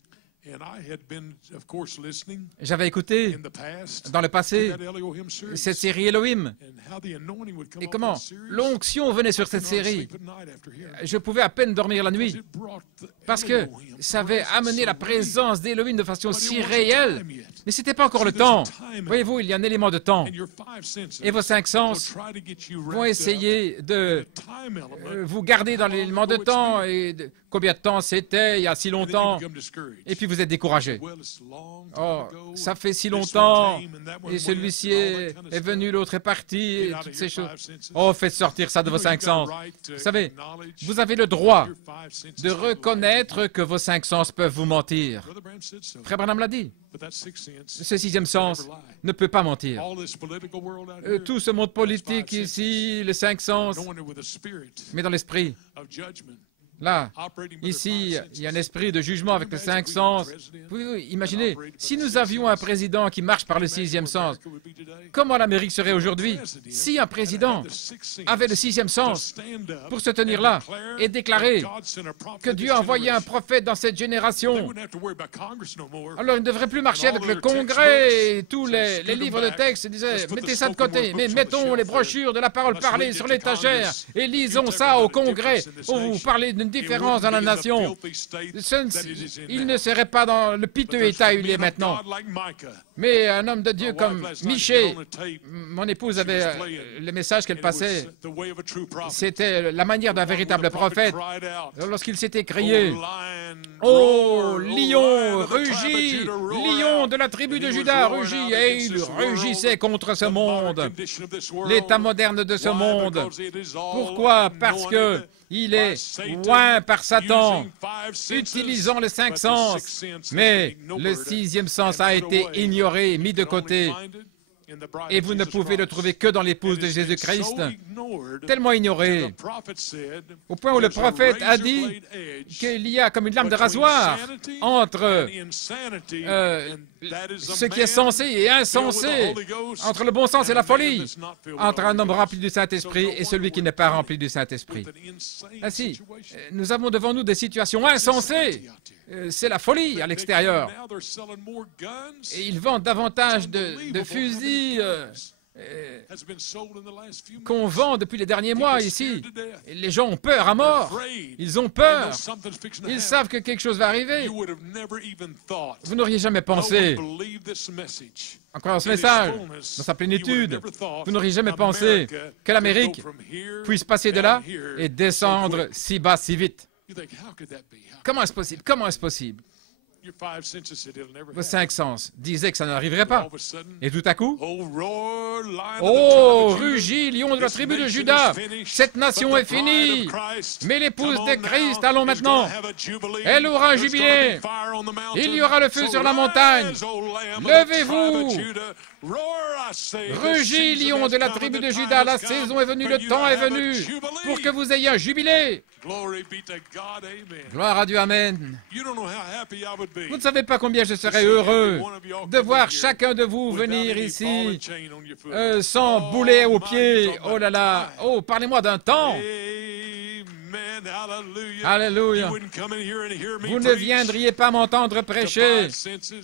J'avais écouté dans le passé cette série Elohim et comment l'onction venait sur cette série. Je pouvais à peine dormir la nuit parce que ça avait amené la présence d'Elohim de façon si réelle. Mais ce n'était pas encore le temps. Voyez-vous, il y a un élément de temps. Et vos 5 sens vont essayer de vous garder dans l'élément de temps. Et combien de temps c'était, il y a si longtemps. Et puis vous êtes découragé. Oh, ça fait si longtemps. Et celui-ci est venu, l'autre est parti. Et toutes ces choses. Oh, faites sortir ça de vos 5 sens. Vous savez, vous avez le droit de reconnaître que vos 5 sens peuvent vous mentir. Frère Branham l'a dit. Ce 6e sens ne peut pas mentir. Tout ce monde politique ici, les 5 sens, mais dans l'esprit. Là, ici, il y a un esprit de jugement avec les 5 sens. Oui, imaginez, si nous avions un président qui marche par le 6e sens, comment l'Amérique serait aujourd'hui? Si un président avait le 6e sens pour se tenir là et déclarer que Dieu a envoyé un prophète dans cette génération, alors il ne devrait plus marcher avec le Congrès et tous les livres de texte. Il disait, mettez ça de côté, mais mettons les brochures de la parole parlée sur l'étagère et lisons ça au Congrès où vous parlez d'une différence dans la nation. Il ne serait pas dans le piteux état où il est maintenant. Mais un homme de Dieu comme Miché, mon épouse avait le message qu'elle passait, c'était la manière d'un véritable prophète. Lorsqu'il s'était crié, « Oh, lion, rugis, lion de la tribu de Juda, rugis !» Et il rugissait contre ce monde, l'état moderne de ce monde. Pourquoi? Parce que il est oint par Satan, utilisant les 5 sens. Mais le 6e sens a été ignoré, mis de côté. Et vous ne pouvez le trouver que dans l'épouse de Jésus-Christ, tellement ignoré, au point où le prophète a dit qu'il y a comme une lame de rasoir entre ce qui est sensé et insensé, entre le bon sens et la folie, entre un homme rempli du Saint-Esprit et celui qui n'est pas rempli du Saint-Esprit. Ainsi, nous avons devant nous des situations insensées. C'est la folie à l'extérieur. Et ils vendent davantage de fusils qu'on vend depuis les derniers mois ici. Et les gens ont peur à mort. Ils ont peur. Ils savent que quelque chose va arriver. Vous n'auriez jamais pensé, en croyant ce message, dans sa plénitude, vous n'auriez jamais pensé que l'Amérique puisse passer de là et descendre si bas, si vite. Comment est-ce possible? Comment est-ce possible? Vos 5 sens disaient que ça n'arriverait pas. Et tout à coup, oh, rugis, lion de la tribu de Juda, cette nation est finie. Mais l'épouse de Christ, allons maintenant. Elle aura un jubilé. Il y aura le feu sur la montagne. Levez-vous. Rugis, lion de la tribu de Juda, la saison est venue, le temps est venu pour que vous ayez un jubilé. Gloire à Dieu, amen. Vous ne savez pas combien je serais heureux de voir chacun de vous venir ici sans boulet aux pieds. Oh là là, oh, parlez-moi d'un temps. Alléluia. Vous ne viendriez pas m'entendre prêcher,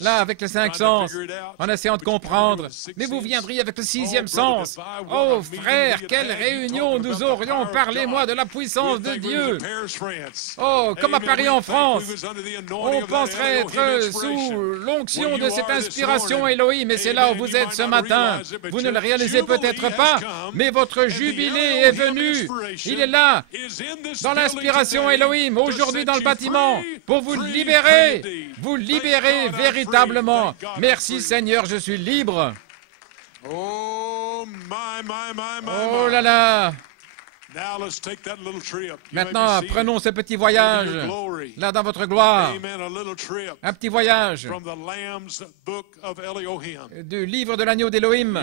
là, avec les 5 sens, en essayant de comprendre, mais vous viendriez avec le 6e sens. Oh, frère, quelle réunion nous aurions, parlez-moi de la puissance de Dieu. Oh, comme à Paris en France, on penserait être sous l'onction de cette inspiration Elohim, et c'est là où vous êtes ce matin. Vous ne le réalisez peut-être pas, mais votre jubilé est venu. Il est là, dans l'inspiration Elohim, aujourd'hui dans le bâtiment, pour vous libérer véritablement. Merci Seigneur, je suis libre. Oh là là. Maintenant, prenons ce petit voyage, là dans votre gloire, un petit voyage du livre de l'agneau d'Elohim,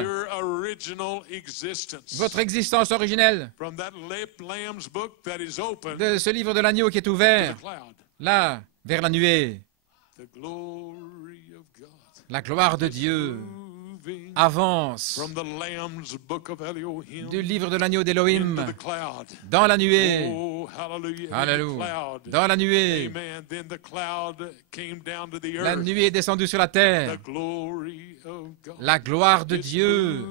votre existence originelle, de ce livre de l'agneau qui est ouvert, là, vers la nuée. La gloire de Dieu avance du livre de l'agneau d'Élohim dans la nuée. Alléluia. Dans la nuée. La nuée est descendue sur la terre. La gloire de Dieu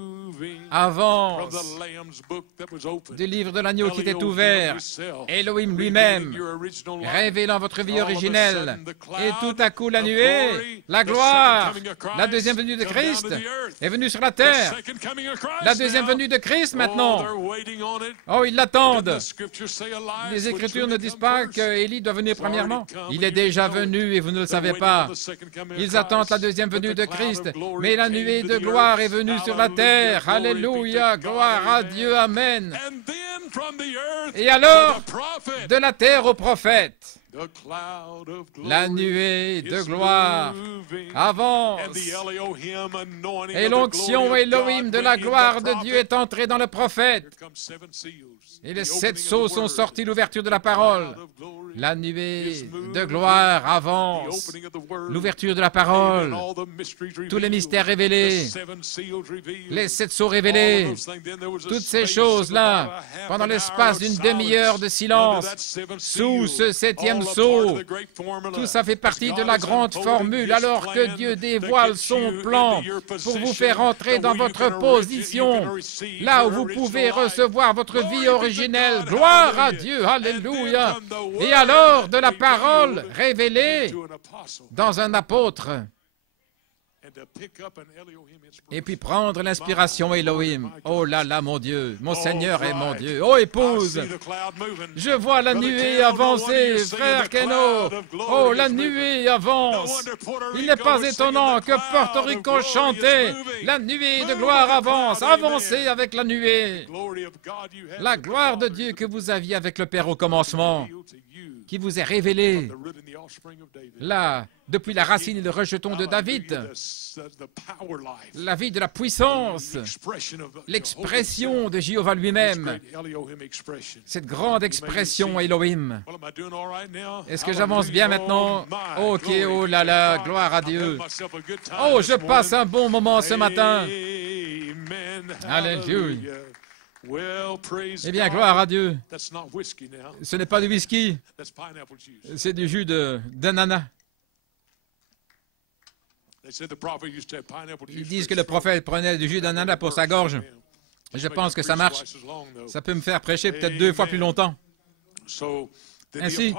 avance du livre de l'agneau qui était ouvert. Elohim lui-même, révélant votre vie originelle. Et tout à coup, la nuée, la gloire, la deuxième venue de Christ est venue sur la terre. La deuxième venue de Christ maintenant. Oh, ils l'attendent. Les Écritures ne disent pas qu'Élie doit venir premièrement. Il est déjà venu et vous ne le savez pas. Ils attendent la deuxième venue de Christ. Mais la nuée de gloire est venue sur la terre. Alléluia, gloire à Dieu, amen. Et alors, de la terre au prophète, la nuée de gloire avance. Et l'onction Elohim de la gloire de Dieu est entrée dans le prophète. Et les 7 sceaux sont sortis, l'ouverture de la parole. La nuée de gloire avance. L'ouverture de la parole. Tous les mystères révélés. Les 7 sceaux révélés. Toutes ces choses-là, pendant l'espace d'une demi-heure de silence, sous ce 7e sceau. Tout ça fait partie de la grande formule, alors que Dieu dévoile son plan pour vous faire entrer dans votre position, là où vous pouvez recevoir votre vie originelle. Gloire à Dieu, alléluia. Et alors, de la parole révélée dans un apôtre. Et puis prendre l'inspiration Elohim. Oh là là, mon Dieu, mon Seigneur et mon Dieu. Oh épouse, je vois la nuée avancer, frère Keno. Oh, la nuée avance. Il n'est pas étonnant que Porto Rico chantait. La nuée de gloire avance. Avancez avec la nuée. La gloire de Dieu que vous aviez avec le Père au commencement, qui vous est révélée. Là, depuis la racine et le rejeton de David, la vie de la puissance, l'expression de Jéhovah lui-même, cette grande expression Elohim. Est-ce que j'avance bien maintenant? Ok, oh là là, gloire à Dieu. Oh, je passe un bon moment ce matin. Alléluia. Eh bien, gloire à Dieu. Ce n'est pas du whisky, c'est du jus d'ananas. Ils disent que le prophète prenait du jus d'ananas pour sa gorge. Je pense que ça marche. Ça peut me faire prêcher peut-être 2 fois plus longtemps. Ainsi,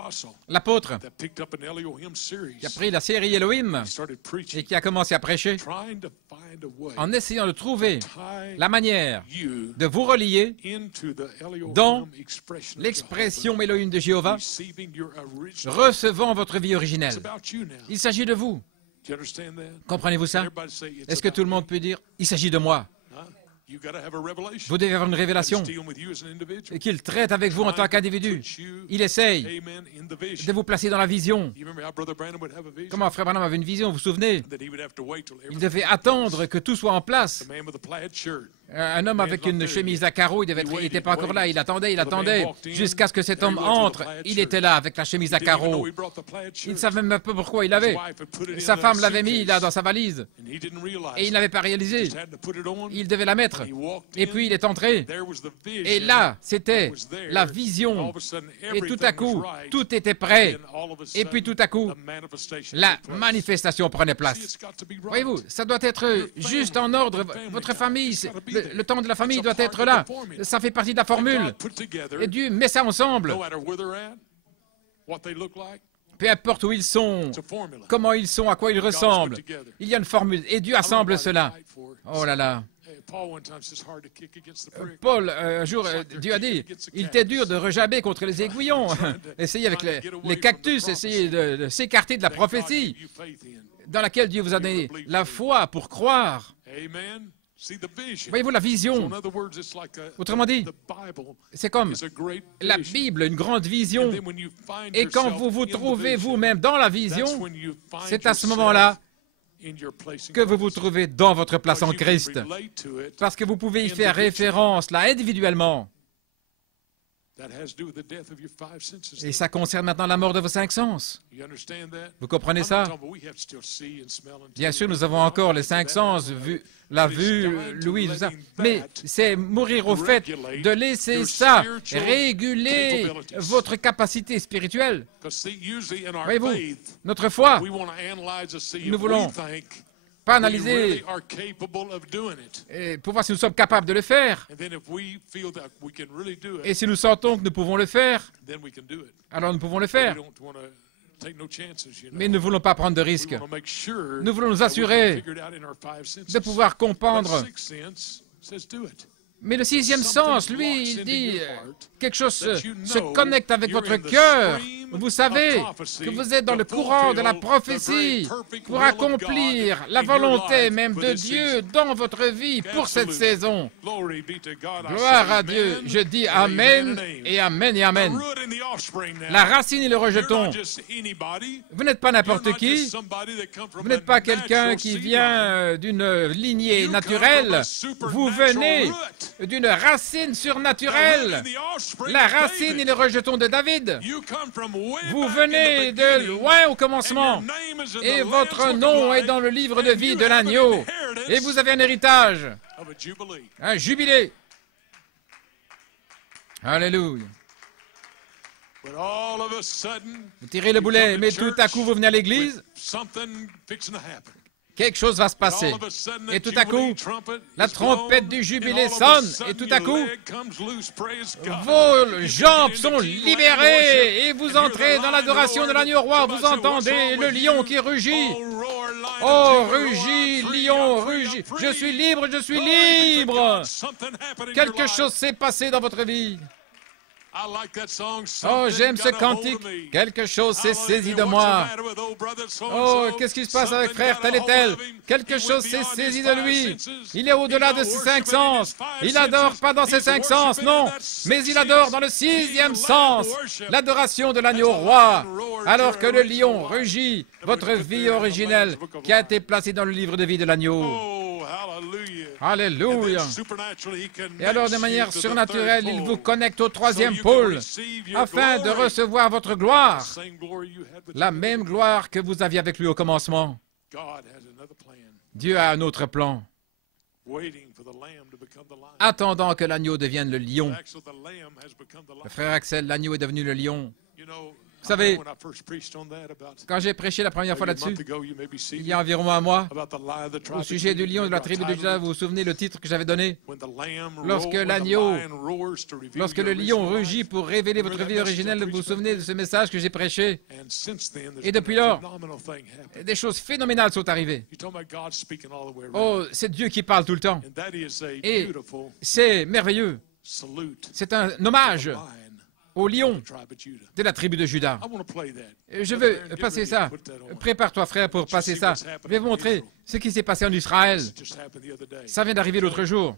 l'apôtre qui a pris la série Elohim et qui a commencé à prêcher en essayant de trouver la manière de vous relier dans l'expression Elohim de Jéhovah, recevant votre vie originelle. Il s'agit de vous. Comprenez-vous ça? Est-ce que tout le monde peut dire « Il s'agit de moi » ? Vous devez avoir une révélation qu'il traite avec vous en tant qu'individu. Il essaye de vous placer dans la vision. Comment Frère Branham avait une vision, vous vous souvenez? Il devait attendre que tout soit en place. Un homme avec une chemise à carreaux, il n'était pas encore là, il attendait, jusqu'à ce que cet homme entre. Il était là avec la chemise à carreaux. Il ne savait même pas pourquoi il l'avait. Sa femme l'avait mis là dans sa valise. Et il n'avait pas réalisé. Il devait la mettre. Et puis il est entré. Et là, c'était la vision. Et tout à coup, tout était prêt. Et puis tout à coup, la manifestation prenait place. Voyez-vous, ça doit être juste en ordre. Votre famille, le temps de la famille doit être là. Ça fait partie de la formule. Et Dieu met ça ensemble. Peu importe où ils sont, comment ils sont, à quoi ils ressemblent. Il y a une formule. Et Dieu assemble cela. Oh là là. Paul, un jour, Dieu a dit, il était dur de rejaber contre les aiguillons. Essayez avec les cactus, essayez de s'écarter de la prophétie dans laquelle Dieu vous a donné la foi pour croire. Voyez-vous la vision? Autrement dit, c'est comme la Bible, une grande vision. Et quand vous vous trouvez vous-même dans la vision, c'est à ce moment-là que vous vous trouvez dans votre place en Christ. Parce que vous pouvez y faire référence là individuellement. Et ça concerne maintenant la mort de vos 5 sens. Vous comprenez ça? Bien sûr, nous avons encore les 5 sens, la vue, l'ouïe, tout ça. Mais c'est mourir au fait de laisser ça réguler votre capacité spirituelle. Voyez-vous, notre foi, nous voulons pas analyser pour voir si nous sommes capables de le faire. Et si nous sentons que nous pouvons le faire, alors nous pouvons le faire. Mais nous ne voulons pas prendre de risques. Nous voulons nous assurer de pouvoir comprendre. Mais le 6e sens, lui, il dit quelque chose se connecte avec votre cœur. Vous savez que vous êtes dans le courant de la prophétie pour accomplir la volonté même de Dieu dans votre vie pour cette saison. Gloire à Dieu. Je dis Amen et Amen et Amen. La racine et le rejeton. Vous n'êtes pas n'importe qui. Vous n'êtes pas quelqu'un qui vient d'une lignée naturelle. Vous venez d'une racine surnaturelle. La racine et le rejeton de David. Vous venez de loin au commencement. Et votre nom est dans le livre de vie de l'agneau. Et vous avez un héritage. Un jubilé. Alléluia. Vous tirez le boulet, mais tout à coup vous venez à l'église. Quelque chose va se passer. Et tout à coup, la trompette du jubilé sonne. Et tout à coup, vos jambes sont libérées et vous entrez dans l'adoration de l'agneau roi. Vous entendez le lion qui rugit. Oh, rugis, lion, rugis. Je suis libre, je suis libre. Quelque chose s'est passé dans votre vie. Oh, j'aime ce cantique. Quelque chose s'est saisi de moi. Oh, qu'est-ce qui se passe avec frère tel et tel? Quelque chose s'est saisi de lui. Il est au-delà de ses 5 sens. Il n'adore pas dans ses 5 sens, non. Mais il adore dans le 6e sens. L'adoration de l'agneau roi. Alors que le lion rugit, votre vie originelle qui a été placée dans le livre de vie de l'agneau. Alléluia. Et alors, de manière surnaturelle, il vous connecte au 3e pôle afin de recevoir votre gloire, la même gloire que vous aviez avec lui au commencement. Dieu a un autre plan, attendant que l'agneau devienne le lion. Le frère Axel, l'agneau est devenu le lion. Vous savez, quand j'ai prêché la première fois là-dessus, il y a environ un mois, au sujet du lion de la tribu de Juda, vous vous souvenez le titre que j'avais donné? Lorsque le lion rugit pour révéler votre vie originelle, vous vous souvenez de ce message que j'ai prêché? Et depuis lors, des choses phénoménales sont arrivées. Oh, c'est Dieu qui parle tout le temps. Et c'est merveilleux. C'est un hommage au lion de la tribu de Juda. Je veux passer ça. Prépare-toi, frère, pour passer ça. Je vais vous montrer ce qui s'est passé en Israël. Ça vient d'arriver l'autre jour.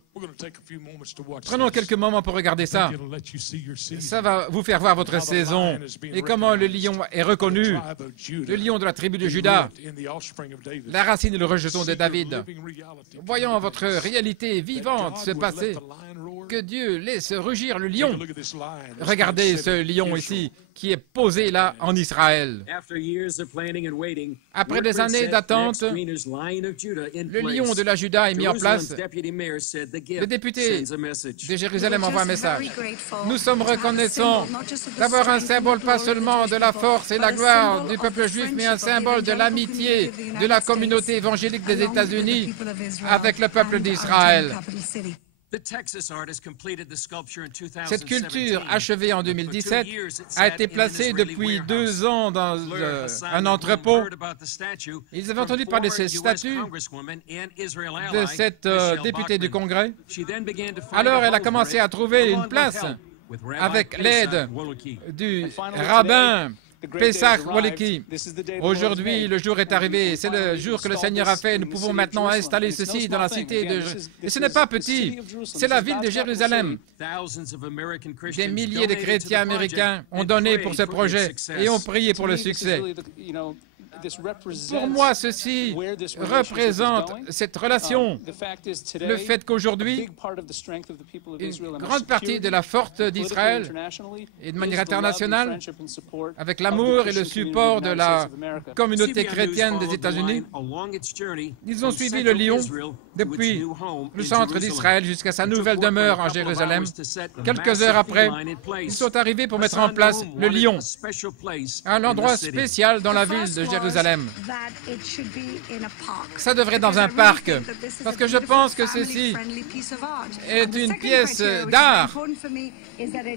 Prenons quelques moments pour regarder ça. Ça va vous faire voir votre saison et comment le lion est reconnu. Le lion de la tribu de Juda, la racine et le rejeton de David. Voyons votre réalité vivante se passer. Que Dieu laisse rugir le lion. Regardez ce lion ici qui est posé là en Israël. Après des années d'attente, le lion de la Juda est mis en place. Le député de Jérusalem envoie un message. Nous sommes reconnaissants d'avoir un symbole pas seulement de la force et la gloire du peuple juif, mais un symbole de l'amitié de la communauté évangélique des États-Unis avec le peuple d'Israël. Cette sculpture, achevée en 2017, a été placée depuis 2 ans dans un entrepôt. Ils avaient entendu parler de cette statue de cette députée du Congrès. Alors, elle a commencé à trouver une place avec l'aide du rabbin Pesach Woleki. Aujourd'hui, le jour est arrivé. C'est le jour que le Seigneur a fait. Nous pouvons maintenant installer ceci dans la cité de... Et ce n'est pas petit. C'est la ville de Jérusalem. Des milliers de chrétiens américains ont donné pour ce projet et ont prié pour le succès. Pour moi, ceci représente cette relation. Le fait qu'aujourd'hui, une grande partie de la force d'Israël, et de manière internationale, avec l'amour et le support de la communauté chrétienne des États-Unis, ils ont suivi le lion depuis le centre d'Israël jusqu'à sa nouvelle demeure en Jérusalem. Quelques heures après, ils sont arrivés pour mettre en place le lion, un endroit spécial dans la ville de Jérusalem. Ça devrait être dans un parc, parce que je pense que ceci est une pièce d'art.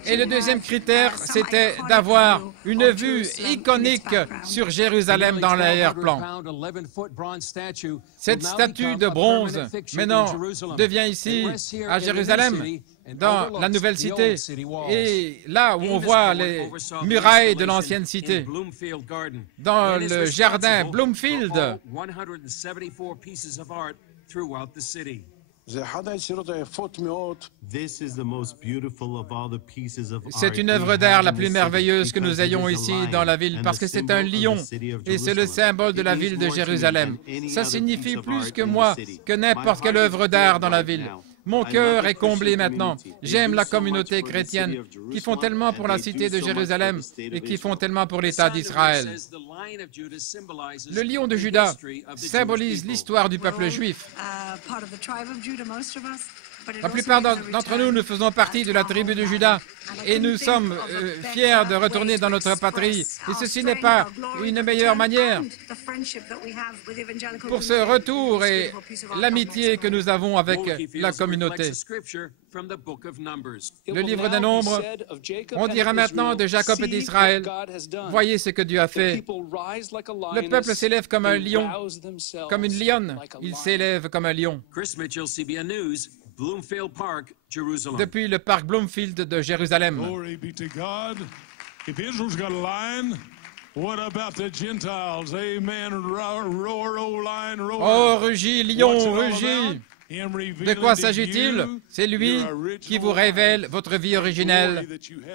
Et le deuxième critère, c'était d'avoir une vue iconique sur Jérusalem dans l'arrière-plan. Cette statue de bronze, maintenant, devient ici, à Jérusalem, dans la nouvelle cité, et là où on voit les murailles de l'ancienne cité, dans le jardin Bloomfield. C'est une œuvre d'art la plus merveilleuse que nous ayons ici dans la ville, parce que c'est un lion, et c'est le symbole de la ville de Jérusalem. Ça signifie plus que moi, que n'importe quelle œuvre d'art dans la ville. Mon cœur est comblé maintenant. J'aime la communauté chrétienne qui font tellement pour la cité de Jérusalem et qui font tellement pour l'État d'Israël. Le lion de Juda symbolise l'histoire du peuple juif. La plupart d'entre nous, nous faisons partie de la tribu de Juda et nous sommes fiers de retourner dans notre patrie. Et ceci n'est pas une meilleure manière pour ce retour et l'amitié que nous avons avec la communauté. Le livre des Nombres, on dira maintenant de Jacob et d'Israël, voyez ce que Dieu a fait. Le peuple s'élève comme un lion, comme une lionne. Il s'élève comme un lion. Depuis le parc Bloomfield de Jérusalem. Oh, rugis, lion, rugis! De quoi s'agit-il? C'est lui qui vous révèle votre vie originelle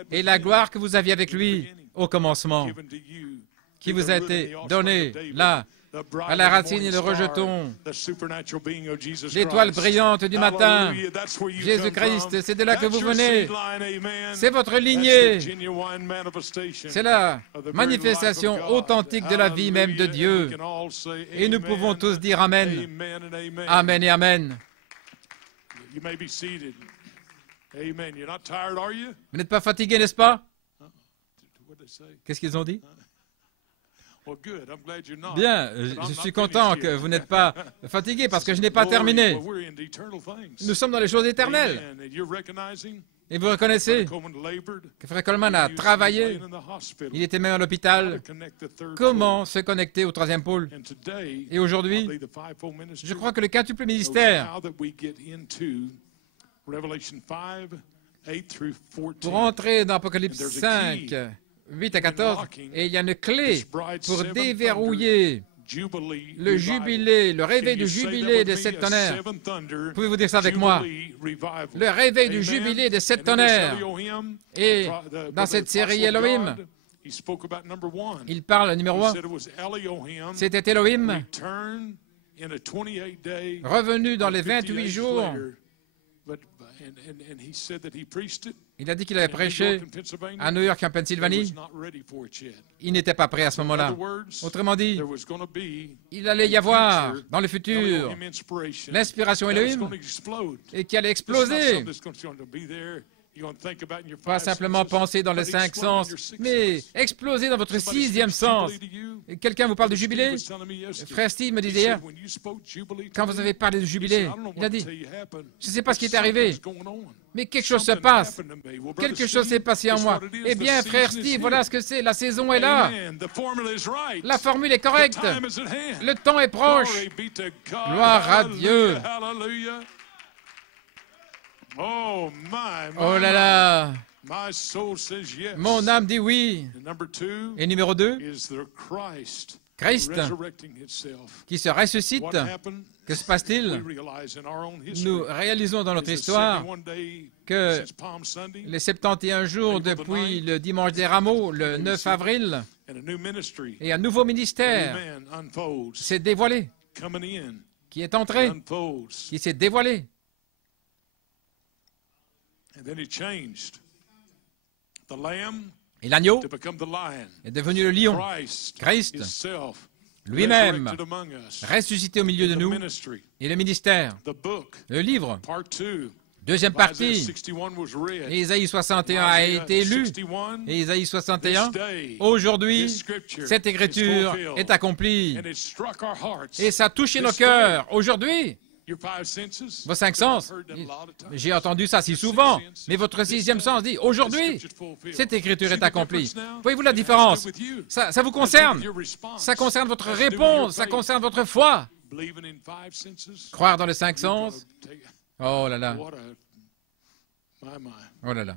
et la gloire que vous aviez avec lui au commencement, qui vous a été donnée là, à la racine et le rejeton, l'étoile brillante du matin, Jésus-Christ, c'est de là que vous venez, c'est votre lignée, c'est la manifestation authentique de la vie même de Dieu. Et nous pouvons tous dire Amen, Amen et Amen. Vous n'êtes pas fatigué, n'est-ce pas? Qu'est-ce qu'ils ont dit? Bien, je suis content que vous n'êtes pas fatigué parce que je n'ai pas terminé. Nous sommes dans les choses éternelles. Et vous reconnaissez que Frère Coleman a travaillé, il était même à l'hôpital. Comment se connecter au troisième pôle? Et aujourd'hui, je crois que le quintuple ministère, pour entrer dans Apocalypse 5, 8 à 14, et il y a une clé pour déverrouiller le jubilé, le réveil du jubilé des sept tonnerres. Pouvez-vous dire ça avec moi? Le réveil du jubilé des sept tonnerres. Et dans cette série Elohim, il parle numéro 1. C'était Elohim, revenu dans les 28 jours. Il a dit qu'il avait prêché à New York, en Pennsylvanie. Il n'était pas prêt à ce moment-là. Autrement dit, il allait y avoir dans le futur l'inspiration Elohim et qui allait exploser. Pas simplement penser dans les 5 sens, mais exploser dans votre 6e sens. Et quelqu'un vous parle de jubilé? Frère Steve me disait hier, quand vous avez parlé de jubilé, il a dit, je ne sais pas ce qui est arrivé, mais quelque chose se passe. Quelque chose s'est passé en moi. Eh bien, frère Steve, voilà ce que c'est. La saison est là. La formule est correcte. Le temps est proche. Gloire à Dieu. Oh là là! Mon âme dit oui. Et numéro 2, Christ qui se ressuscite. Que se passe-t-il? Nous réalisons dans notre histoire que les 71 jours depuis le dimanche des Rameaux, le 9 avril, et un nouveau ministère s'est dévoilé, qui est entré, qui s'est dévoilé. Et l'agneau est devenu le lion. Christ lui-même ressuscité au milieu de nous. Et le ministère, le livre, deuxième partie, Ésaïe 61 a été lu. Et Ésaïe 61, aujourd'hui, cette écriture est accomplie. Et ça a touché nos cœurs. Aujourd'hui, vos 5 sens, j'ai entendu ça si souvent, mais votre 6e sens dit, aujourd'hui, cette écriture est accomplie. Voyez-vous la différence? Ça vous concerne. Ça concerne votre réponse, ça concerne votre foi. Croire dans les 5 sens, oh là là, oh là là.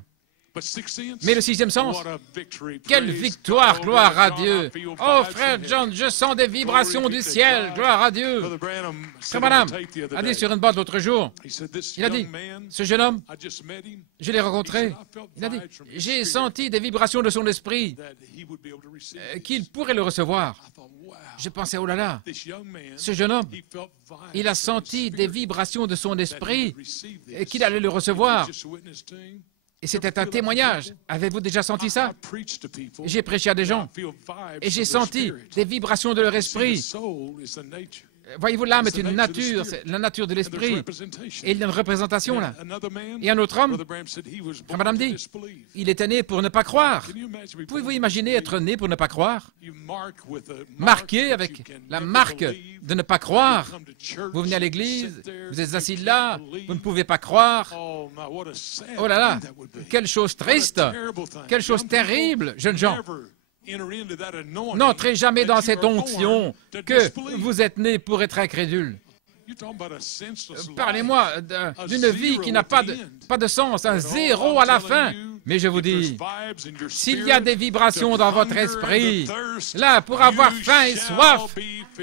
Mais le 6e sens, quelle victoire, gloire à Dieu. Oh frère John, je sens des vibrations du ciel, gloire à Dieu. Frère Branham a dit sur une bande l'autre jour, il a dit, ce jeune homme, je l'ai rencontré, il a dit, j'ai senti des vibrations de son esprit, qu'il pourrait le recevoir. Je pensais, oh là là, ce jeune homme, il a senti des vibrations de son esprit, et qu'il allait le recevoir. Et c'était un témoignage. Avez-vous déjà senti ça? J'ai prêché à des gens et j'ai senti des vibrations de leur esprit. Voyez-vous, l'âme est une nature, c'est la nature de l'esprit. Et il y a une représentation là. Et un autre homme, Madame dit, il était né pour ne pas croire. Pouvez-vous imaginer être né pour ne pas croire? Marqué avec la marque de ne pas croire. Vous venez à l'église, vous êtes assis là, vous ne pouvez pas croire. Oh là là, quelle chose triste, quelle chose terrible, jeunes gens. N'entrez jamais dans cette onction que vous êtes né pour être incrédule. Parlez-moi d'une vie qui n'a pas de sens, un zéro à la fin. Mais je vous dis, s'il y a des vibrations dans votre esprit, là, pour avoir faim et soif,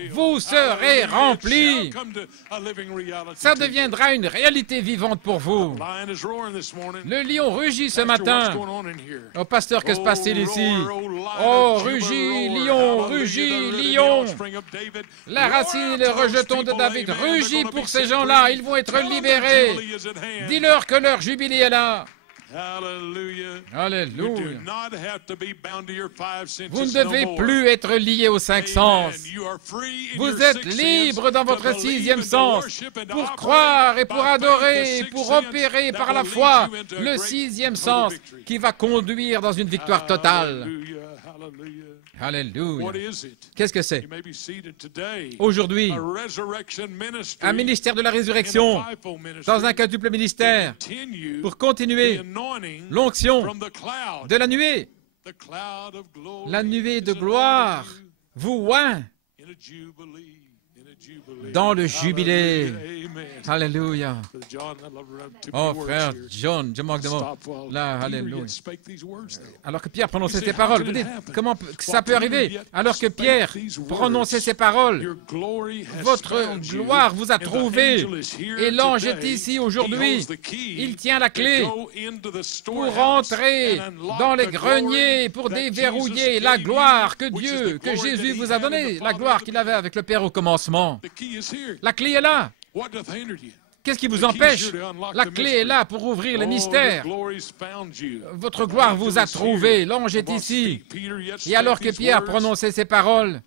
vous serez remplis. Ça deviendra une réalité vivante pour vous. Le lion rugit ce matin. Oh, pasteur, que se passe-t-il ici? Oh, rugit, lion. La racine et le rejeton de David rugit pour ces gens-là. Ils vont être libérés. Dis-leur que leur jubilé est là. Alléluia. Vous ne devez plus être lié aux 5 sens. Vous êtes libre dans votre 6e sens pour croire et pour adorer, et pour opérer par la foi le 6e sens qui va conduire dans une victoire totale. Alléluia. Qu'est-ce que c'est? Aujourd'hui, un ministère de la résurrection dans un quintuple ministère pour continuer l'onction de la nuée. La nuée de gloire vous oint dans le jubilé. Alléluia. Oh, frère John, je manque de mots. Là, alléluia. Alors que Pierre prononçait ces paroles, vous dites, comment ça peut arriver? Alors que Pierre prononçait ces paroles, votre gloire vous a trouvé, et l'ange est ici aujourd'hui. Il tient la clé pour entrer dans les greniers, pour déverrouiller la gloire que Dieu, que Jésus vous a donnée, la gloire qu'il avait avec le Père au commencement. La clé est là. Qu'est-ce qui vous empêche? La clé est là pour ouvrir les mystères. Votre gloire vous a trouvé. L'ange est ici. Et alors que Pierre prononçait ces paroles,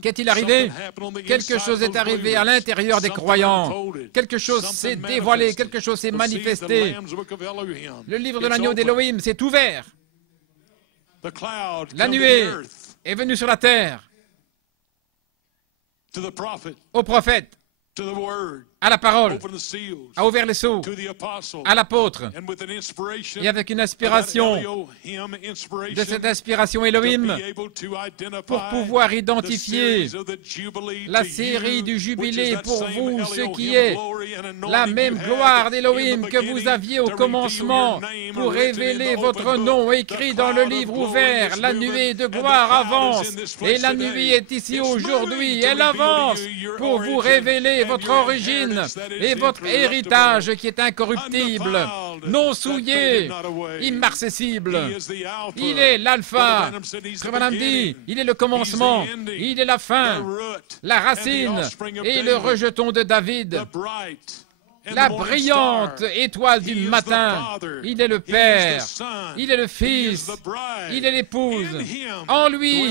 qu'est-il arrivé? Quelque chose est arrivé à l'intérieur des croyants. Quelque chose s'est dévoilé, quelque chose s'est manifesté. Le livre de l'agneau d'Élohim s'est ouvert. La nuée est venue sur la terre. Au prophète, à la parole, a ouvert les sceaux à l'apôtre. Et avec une inspiration, de cette inspiration Elohim, pour pouvoir identifier la série du jubilé pour vous, ce qui est la même gloire d'Elohim que vous aviez au commencement, pour révéler votre nom écrit dans le livre ouvert. La nuée de gloire avance, et la nuée est ici aujourd'hui. Elle avance pour vous révéler votre origine et votre héritage qui est incorruptible, non souillé, immarcessible. Il est l'alpha, Frère Branham dit, il est le commencement, il est la fin, la racine et le rejeton de David. La brillante étoile du matin, il est le Père, il est le Fils, il est l'épouse. En lui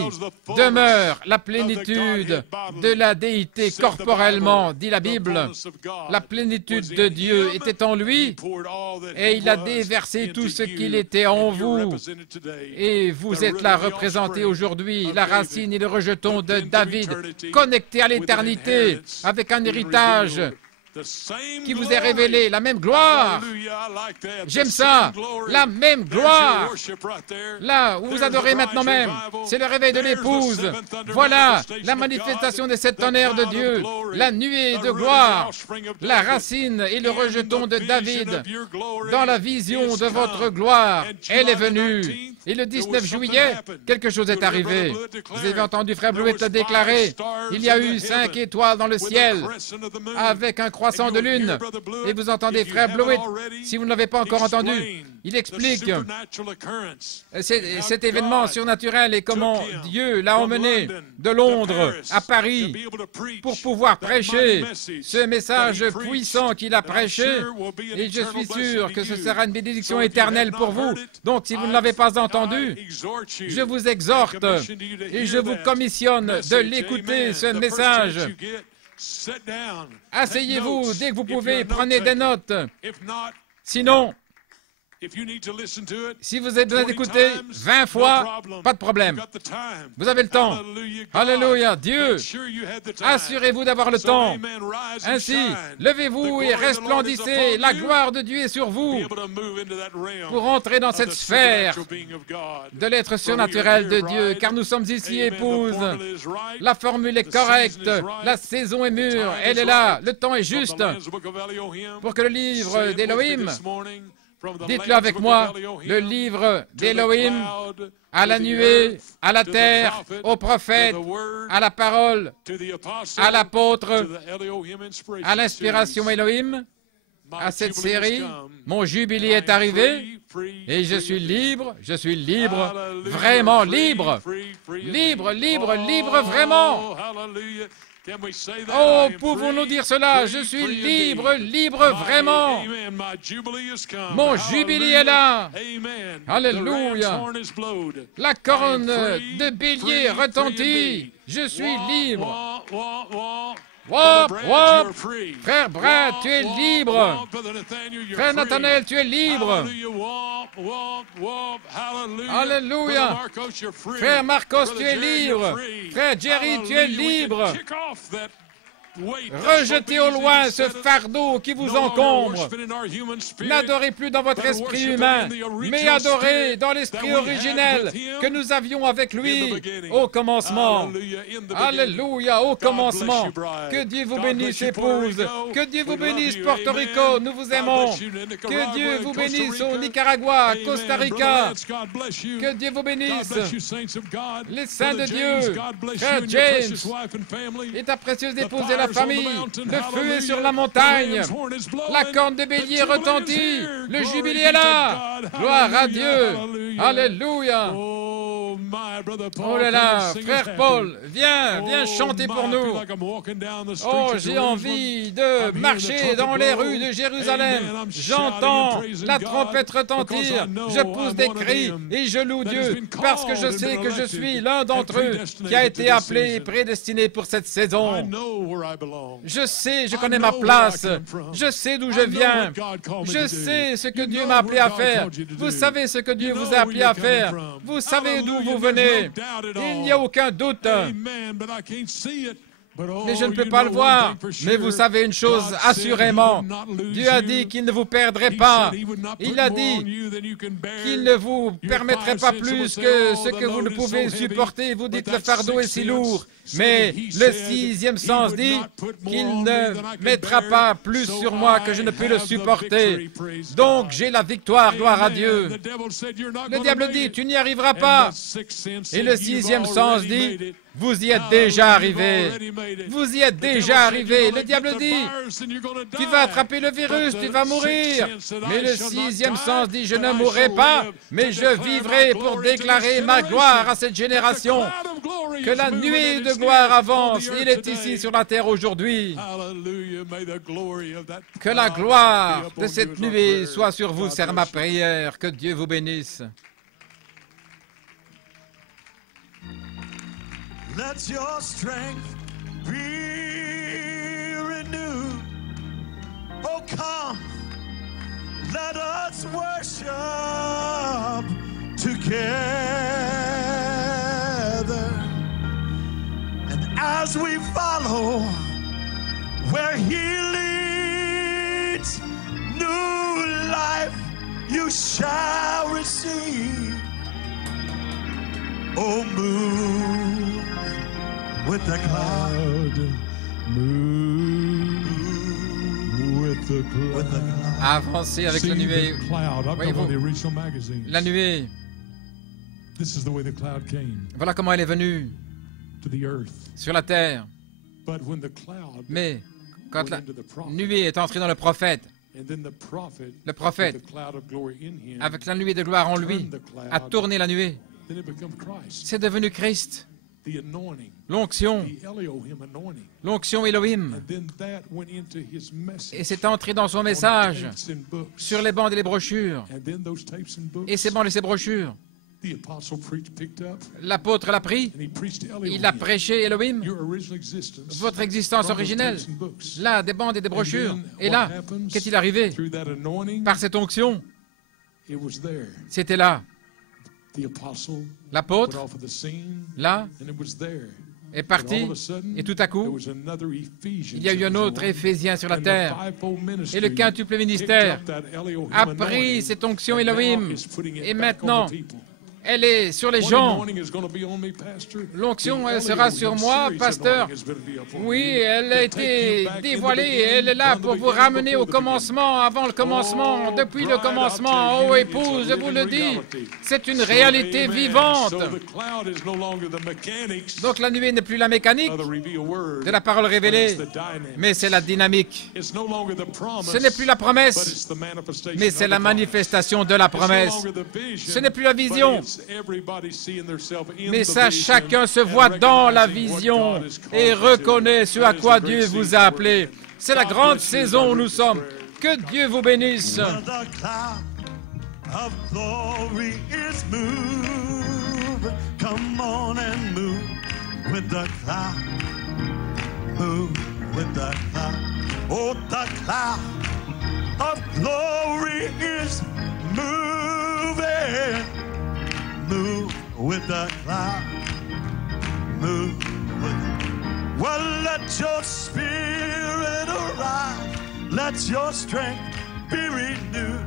demeure la plénitude de la déité corporellement, dit la Bible. La plénitude de Dieu était en lui et il a déversé tout ce qu'il était en vous. Et vous êtes là représentés aujourd'hui, la racine et le rejeton de David, connectés à l'éternité avec un héritage qui vous est révélé, la même gloire. J'aime ça, la même gloire. Là où vous adorez maintenant même, c'est le réveil de l'épouse. Voilà la manifestation des sept tonnerres de Dieu, la nuée de gloire, la racine et le rejeton de David. Dans la vision de votre gloire, elle est venue. Et le 19 juillet, quelque chose est arrivé. Vous avez entendu Frère Blewett le déclarer. Il y a eu 5 étoiles dans le ciel, avec un croissant de lune. Et vous entendez Frère Blewett, si vous ne l'avez pas encore entendu, il explique cet événement surnaturel et comment Dieu l'a emmené de Londres à Paris pour pouvoir prêcher ce message puissant qu'il a prêché. Et je suis sûr que ce sera une bénédiction éternelle pour vous. Donc, si vous ne l'avez pas entendu, je vous exhorte et je vous commissionne de l'écouter, ce message. Asseyez-vous dès que vous pouvez, prenez des notes. Sinon, si vous avez besoin d'écouter 20 fois, pas de problème. Vous avez le temps. Alléluia. Dieu, assurez-vous d'avoir le temps. Ainsi, levez-vous et resplendissez. La gloire de Dieu est sur vous pour entrer dans cette sphère de l'être surnaturel de Dieu, car nous sommes ici épouses. La formule est correcte. La saison est mûre. Elle est là. Le temps est juste pour que le livre d'Élohim, dites-le avec moi, le livre d'Élohim, à la nuée, à la terre, au prophète, à la parole, à l'apôtre, à l'inspiration Élohim, à cette série, mon jubilé est arrivé et je suis libre, vraiment libre, libre, vraiment. Oh, pouvons-nous dire cela? Je suis libre vraiment. Mon jubilé est là. Alléluia. La corne de bélier retentit. Je suis libre. Wop, wop. Frère Brad, tu es libre. Frère Nathanaël, tu es libre. Alléluia. Frère Marcos, tu es libre. Frère Jerry, tu es libre. Rejetez au loin ce fardeau qui vous encombre. N'adorez plus dans votre esprit humain, mais adorez dans l'esprit originel que nous avions avec lui au commencement. Alléluia, au commencement. Que Dieu vous bénisse, épouse. Que Dieu vous bénisse, Porto Rico. Nous vous aimons. Que Dieu vous bénisse au Nicaragua, Costa Rica. Que Dieu vous bénisse. Les saints de Dieu, Frère James et ta précieuse épouse et la famille, le feu est sur la montagne, la corne de bélier retentit, le jubilé est là, gloire à Dieu, alléluia. Oh là là, frère Paul, viens chanter pour nous. Oh, j'ai envie de marcher dans les rues de Jérusalem. J'entends la trompette retentir, je pousse des cris et je loue Dieu parce que je sais que je suis l'un d'entre eux qui a été appelé et prédestiné pour cette saison. Je sais, je connais ma place, je sais d'où je viens, je sais ce que Dieu m'a appelé à faire. Vous savez ce que Dieu vous a appelé à faire, vous savez d'où vous venez. Il n'y a aucun doute. Mais je ne peux pas le voir. Mais vous savez une chose assurément. Dieu a dit qu'il ne vous perdrait pas. Il a dit qu'il ne vous permettrait pas plus que ce que vous ne pouvez supporter. Vous dites le fardeau est si lourd. Mais le sixième sens dit qu'il ne mettra pas plus sur moi que je ne peux le supporter. Donc j'ai la victoire, gloire à Dieu. Le diable dit, tu n'y arriveras pas. Et le sixième sens dit, vous y êtes déjà arrivé. Vous y êtes déjà arrivé. Le diable dit, tu vas attraper le virus, tu vas mourir. Mais le sixième sens dit, je ne mourrai pas, mais je vivrai pour déclarer ma gloire à cette génération. Que la nuée de gloire avance. Il est ici sur la terre aujourd'hui. Que la gloire de cette nuée soit sur vous, c'est ma prière. Que Dieu vous bénisse. Let your strength be renewed. Oh, come, let us worship together. And as we follow where He leads, new life you shall receive. Oh, move with the cloud, move with the cloud. Avancez avec la nuée. Voyez-vous, la nuée. Voilà comment elle est venue sur la terre. Mais quand la nuée est entrée dans le prophète, avec la nuée de gloire en lui, a tourné la nuée. C'est devenu Christ. L'onction Elohim. Et c'est entré dans son message sur les bandes et les brochures. Et ces bandes et ces brochures, l'apôtre l'a pris, il a prêché Elohim, votre existence originelle, là, des bandes et des brochures. Et là, qu'est-il arrivé? Par cette onction, c'était là. L'apôtre, là, est parti, et tout à coup, il y a eu un autre Éphésien sur la terre. Et le quintuple ministère a pris cette onction Elohim, et maintenant, elle est sur les gens. L'onction, elle sera sur moi, pasteur. Oui, elle a été dévoilée. Elle est là pour vous ramener au commencement, avant le commencement, depuis le commencement. Oh, épouse, je vous le dis, c'est une réalité vivante. Donc la nuée n'est plus la mécanique de la parole révélée, mais c'est la dynamique. Ce n'est plus la promesse, mais c'est la manifestation de la promesse. Ce n'est plus la vision, mais ça, chacun se voit dans la vision et reconnaît ce à quoi Dieu vous a appelé. C'est la grande saison où nous sommes. Que Dieu vous bénisse. Move with the cloud, move with. Well, let your spirit arise, let your strength be renewed.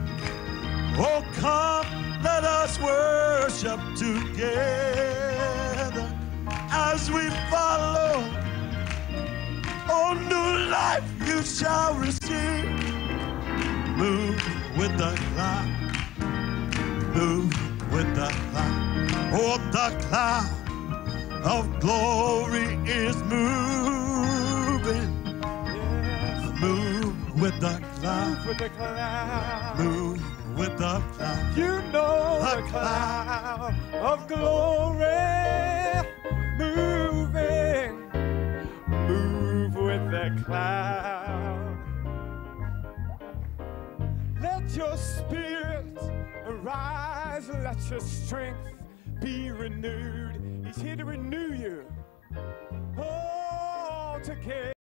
Oh, come, let us worship together as we follow. Oh, new life you shall receive. Move with the cloud, move with the cloud. Oh, the cloud of glory is moving. Yes. Move with the cloud. Move with the cloud. Move with the cloud. You know the cloud of glory moving. Move with the cloud. Let your spirit arise, let your strength be renewed. He's here to renew you all together.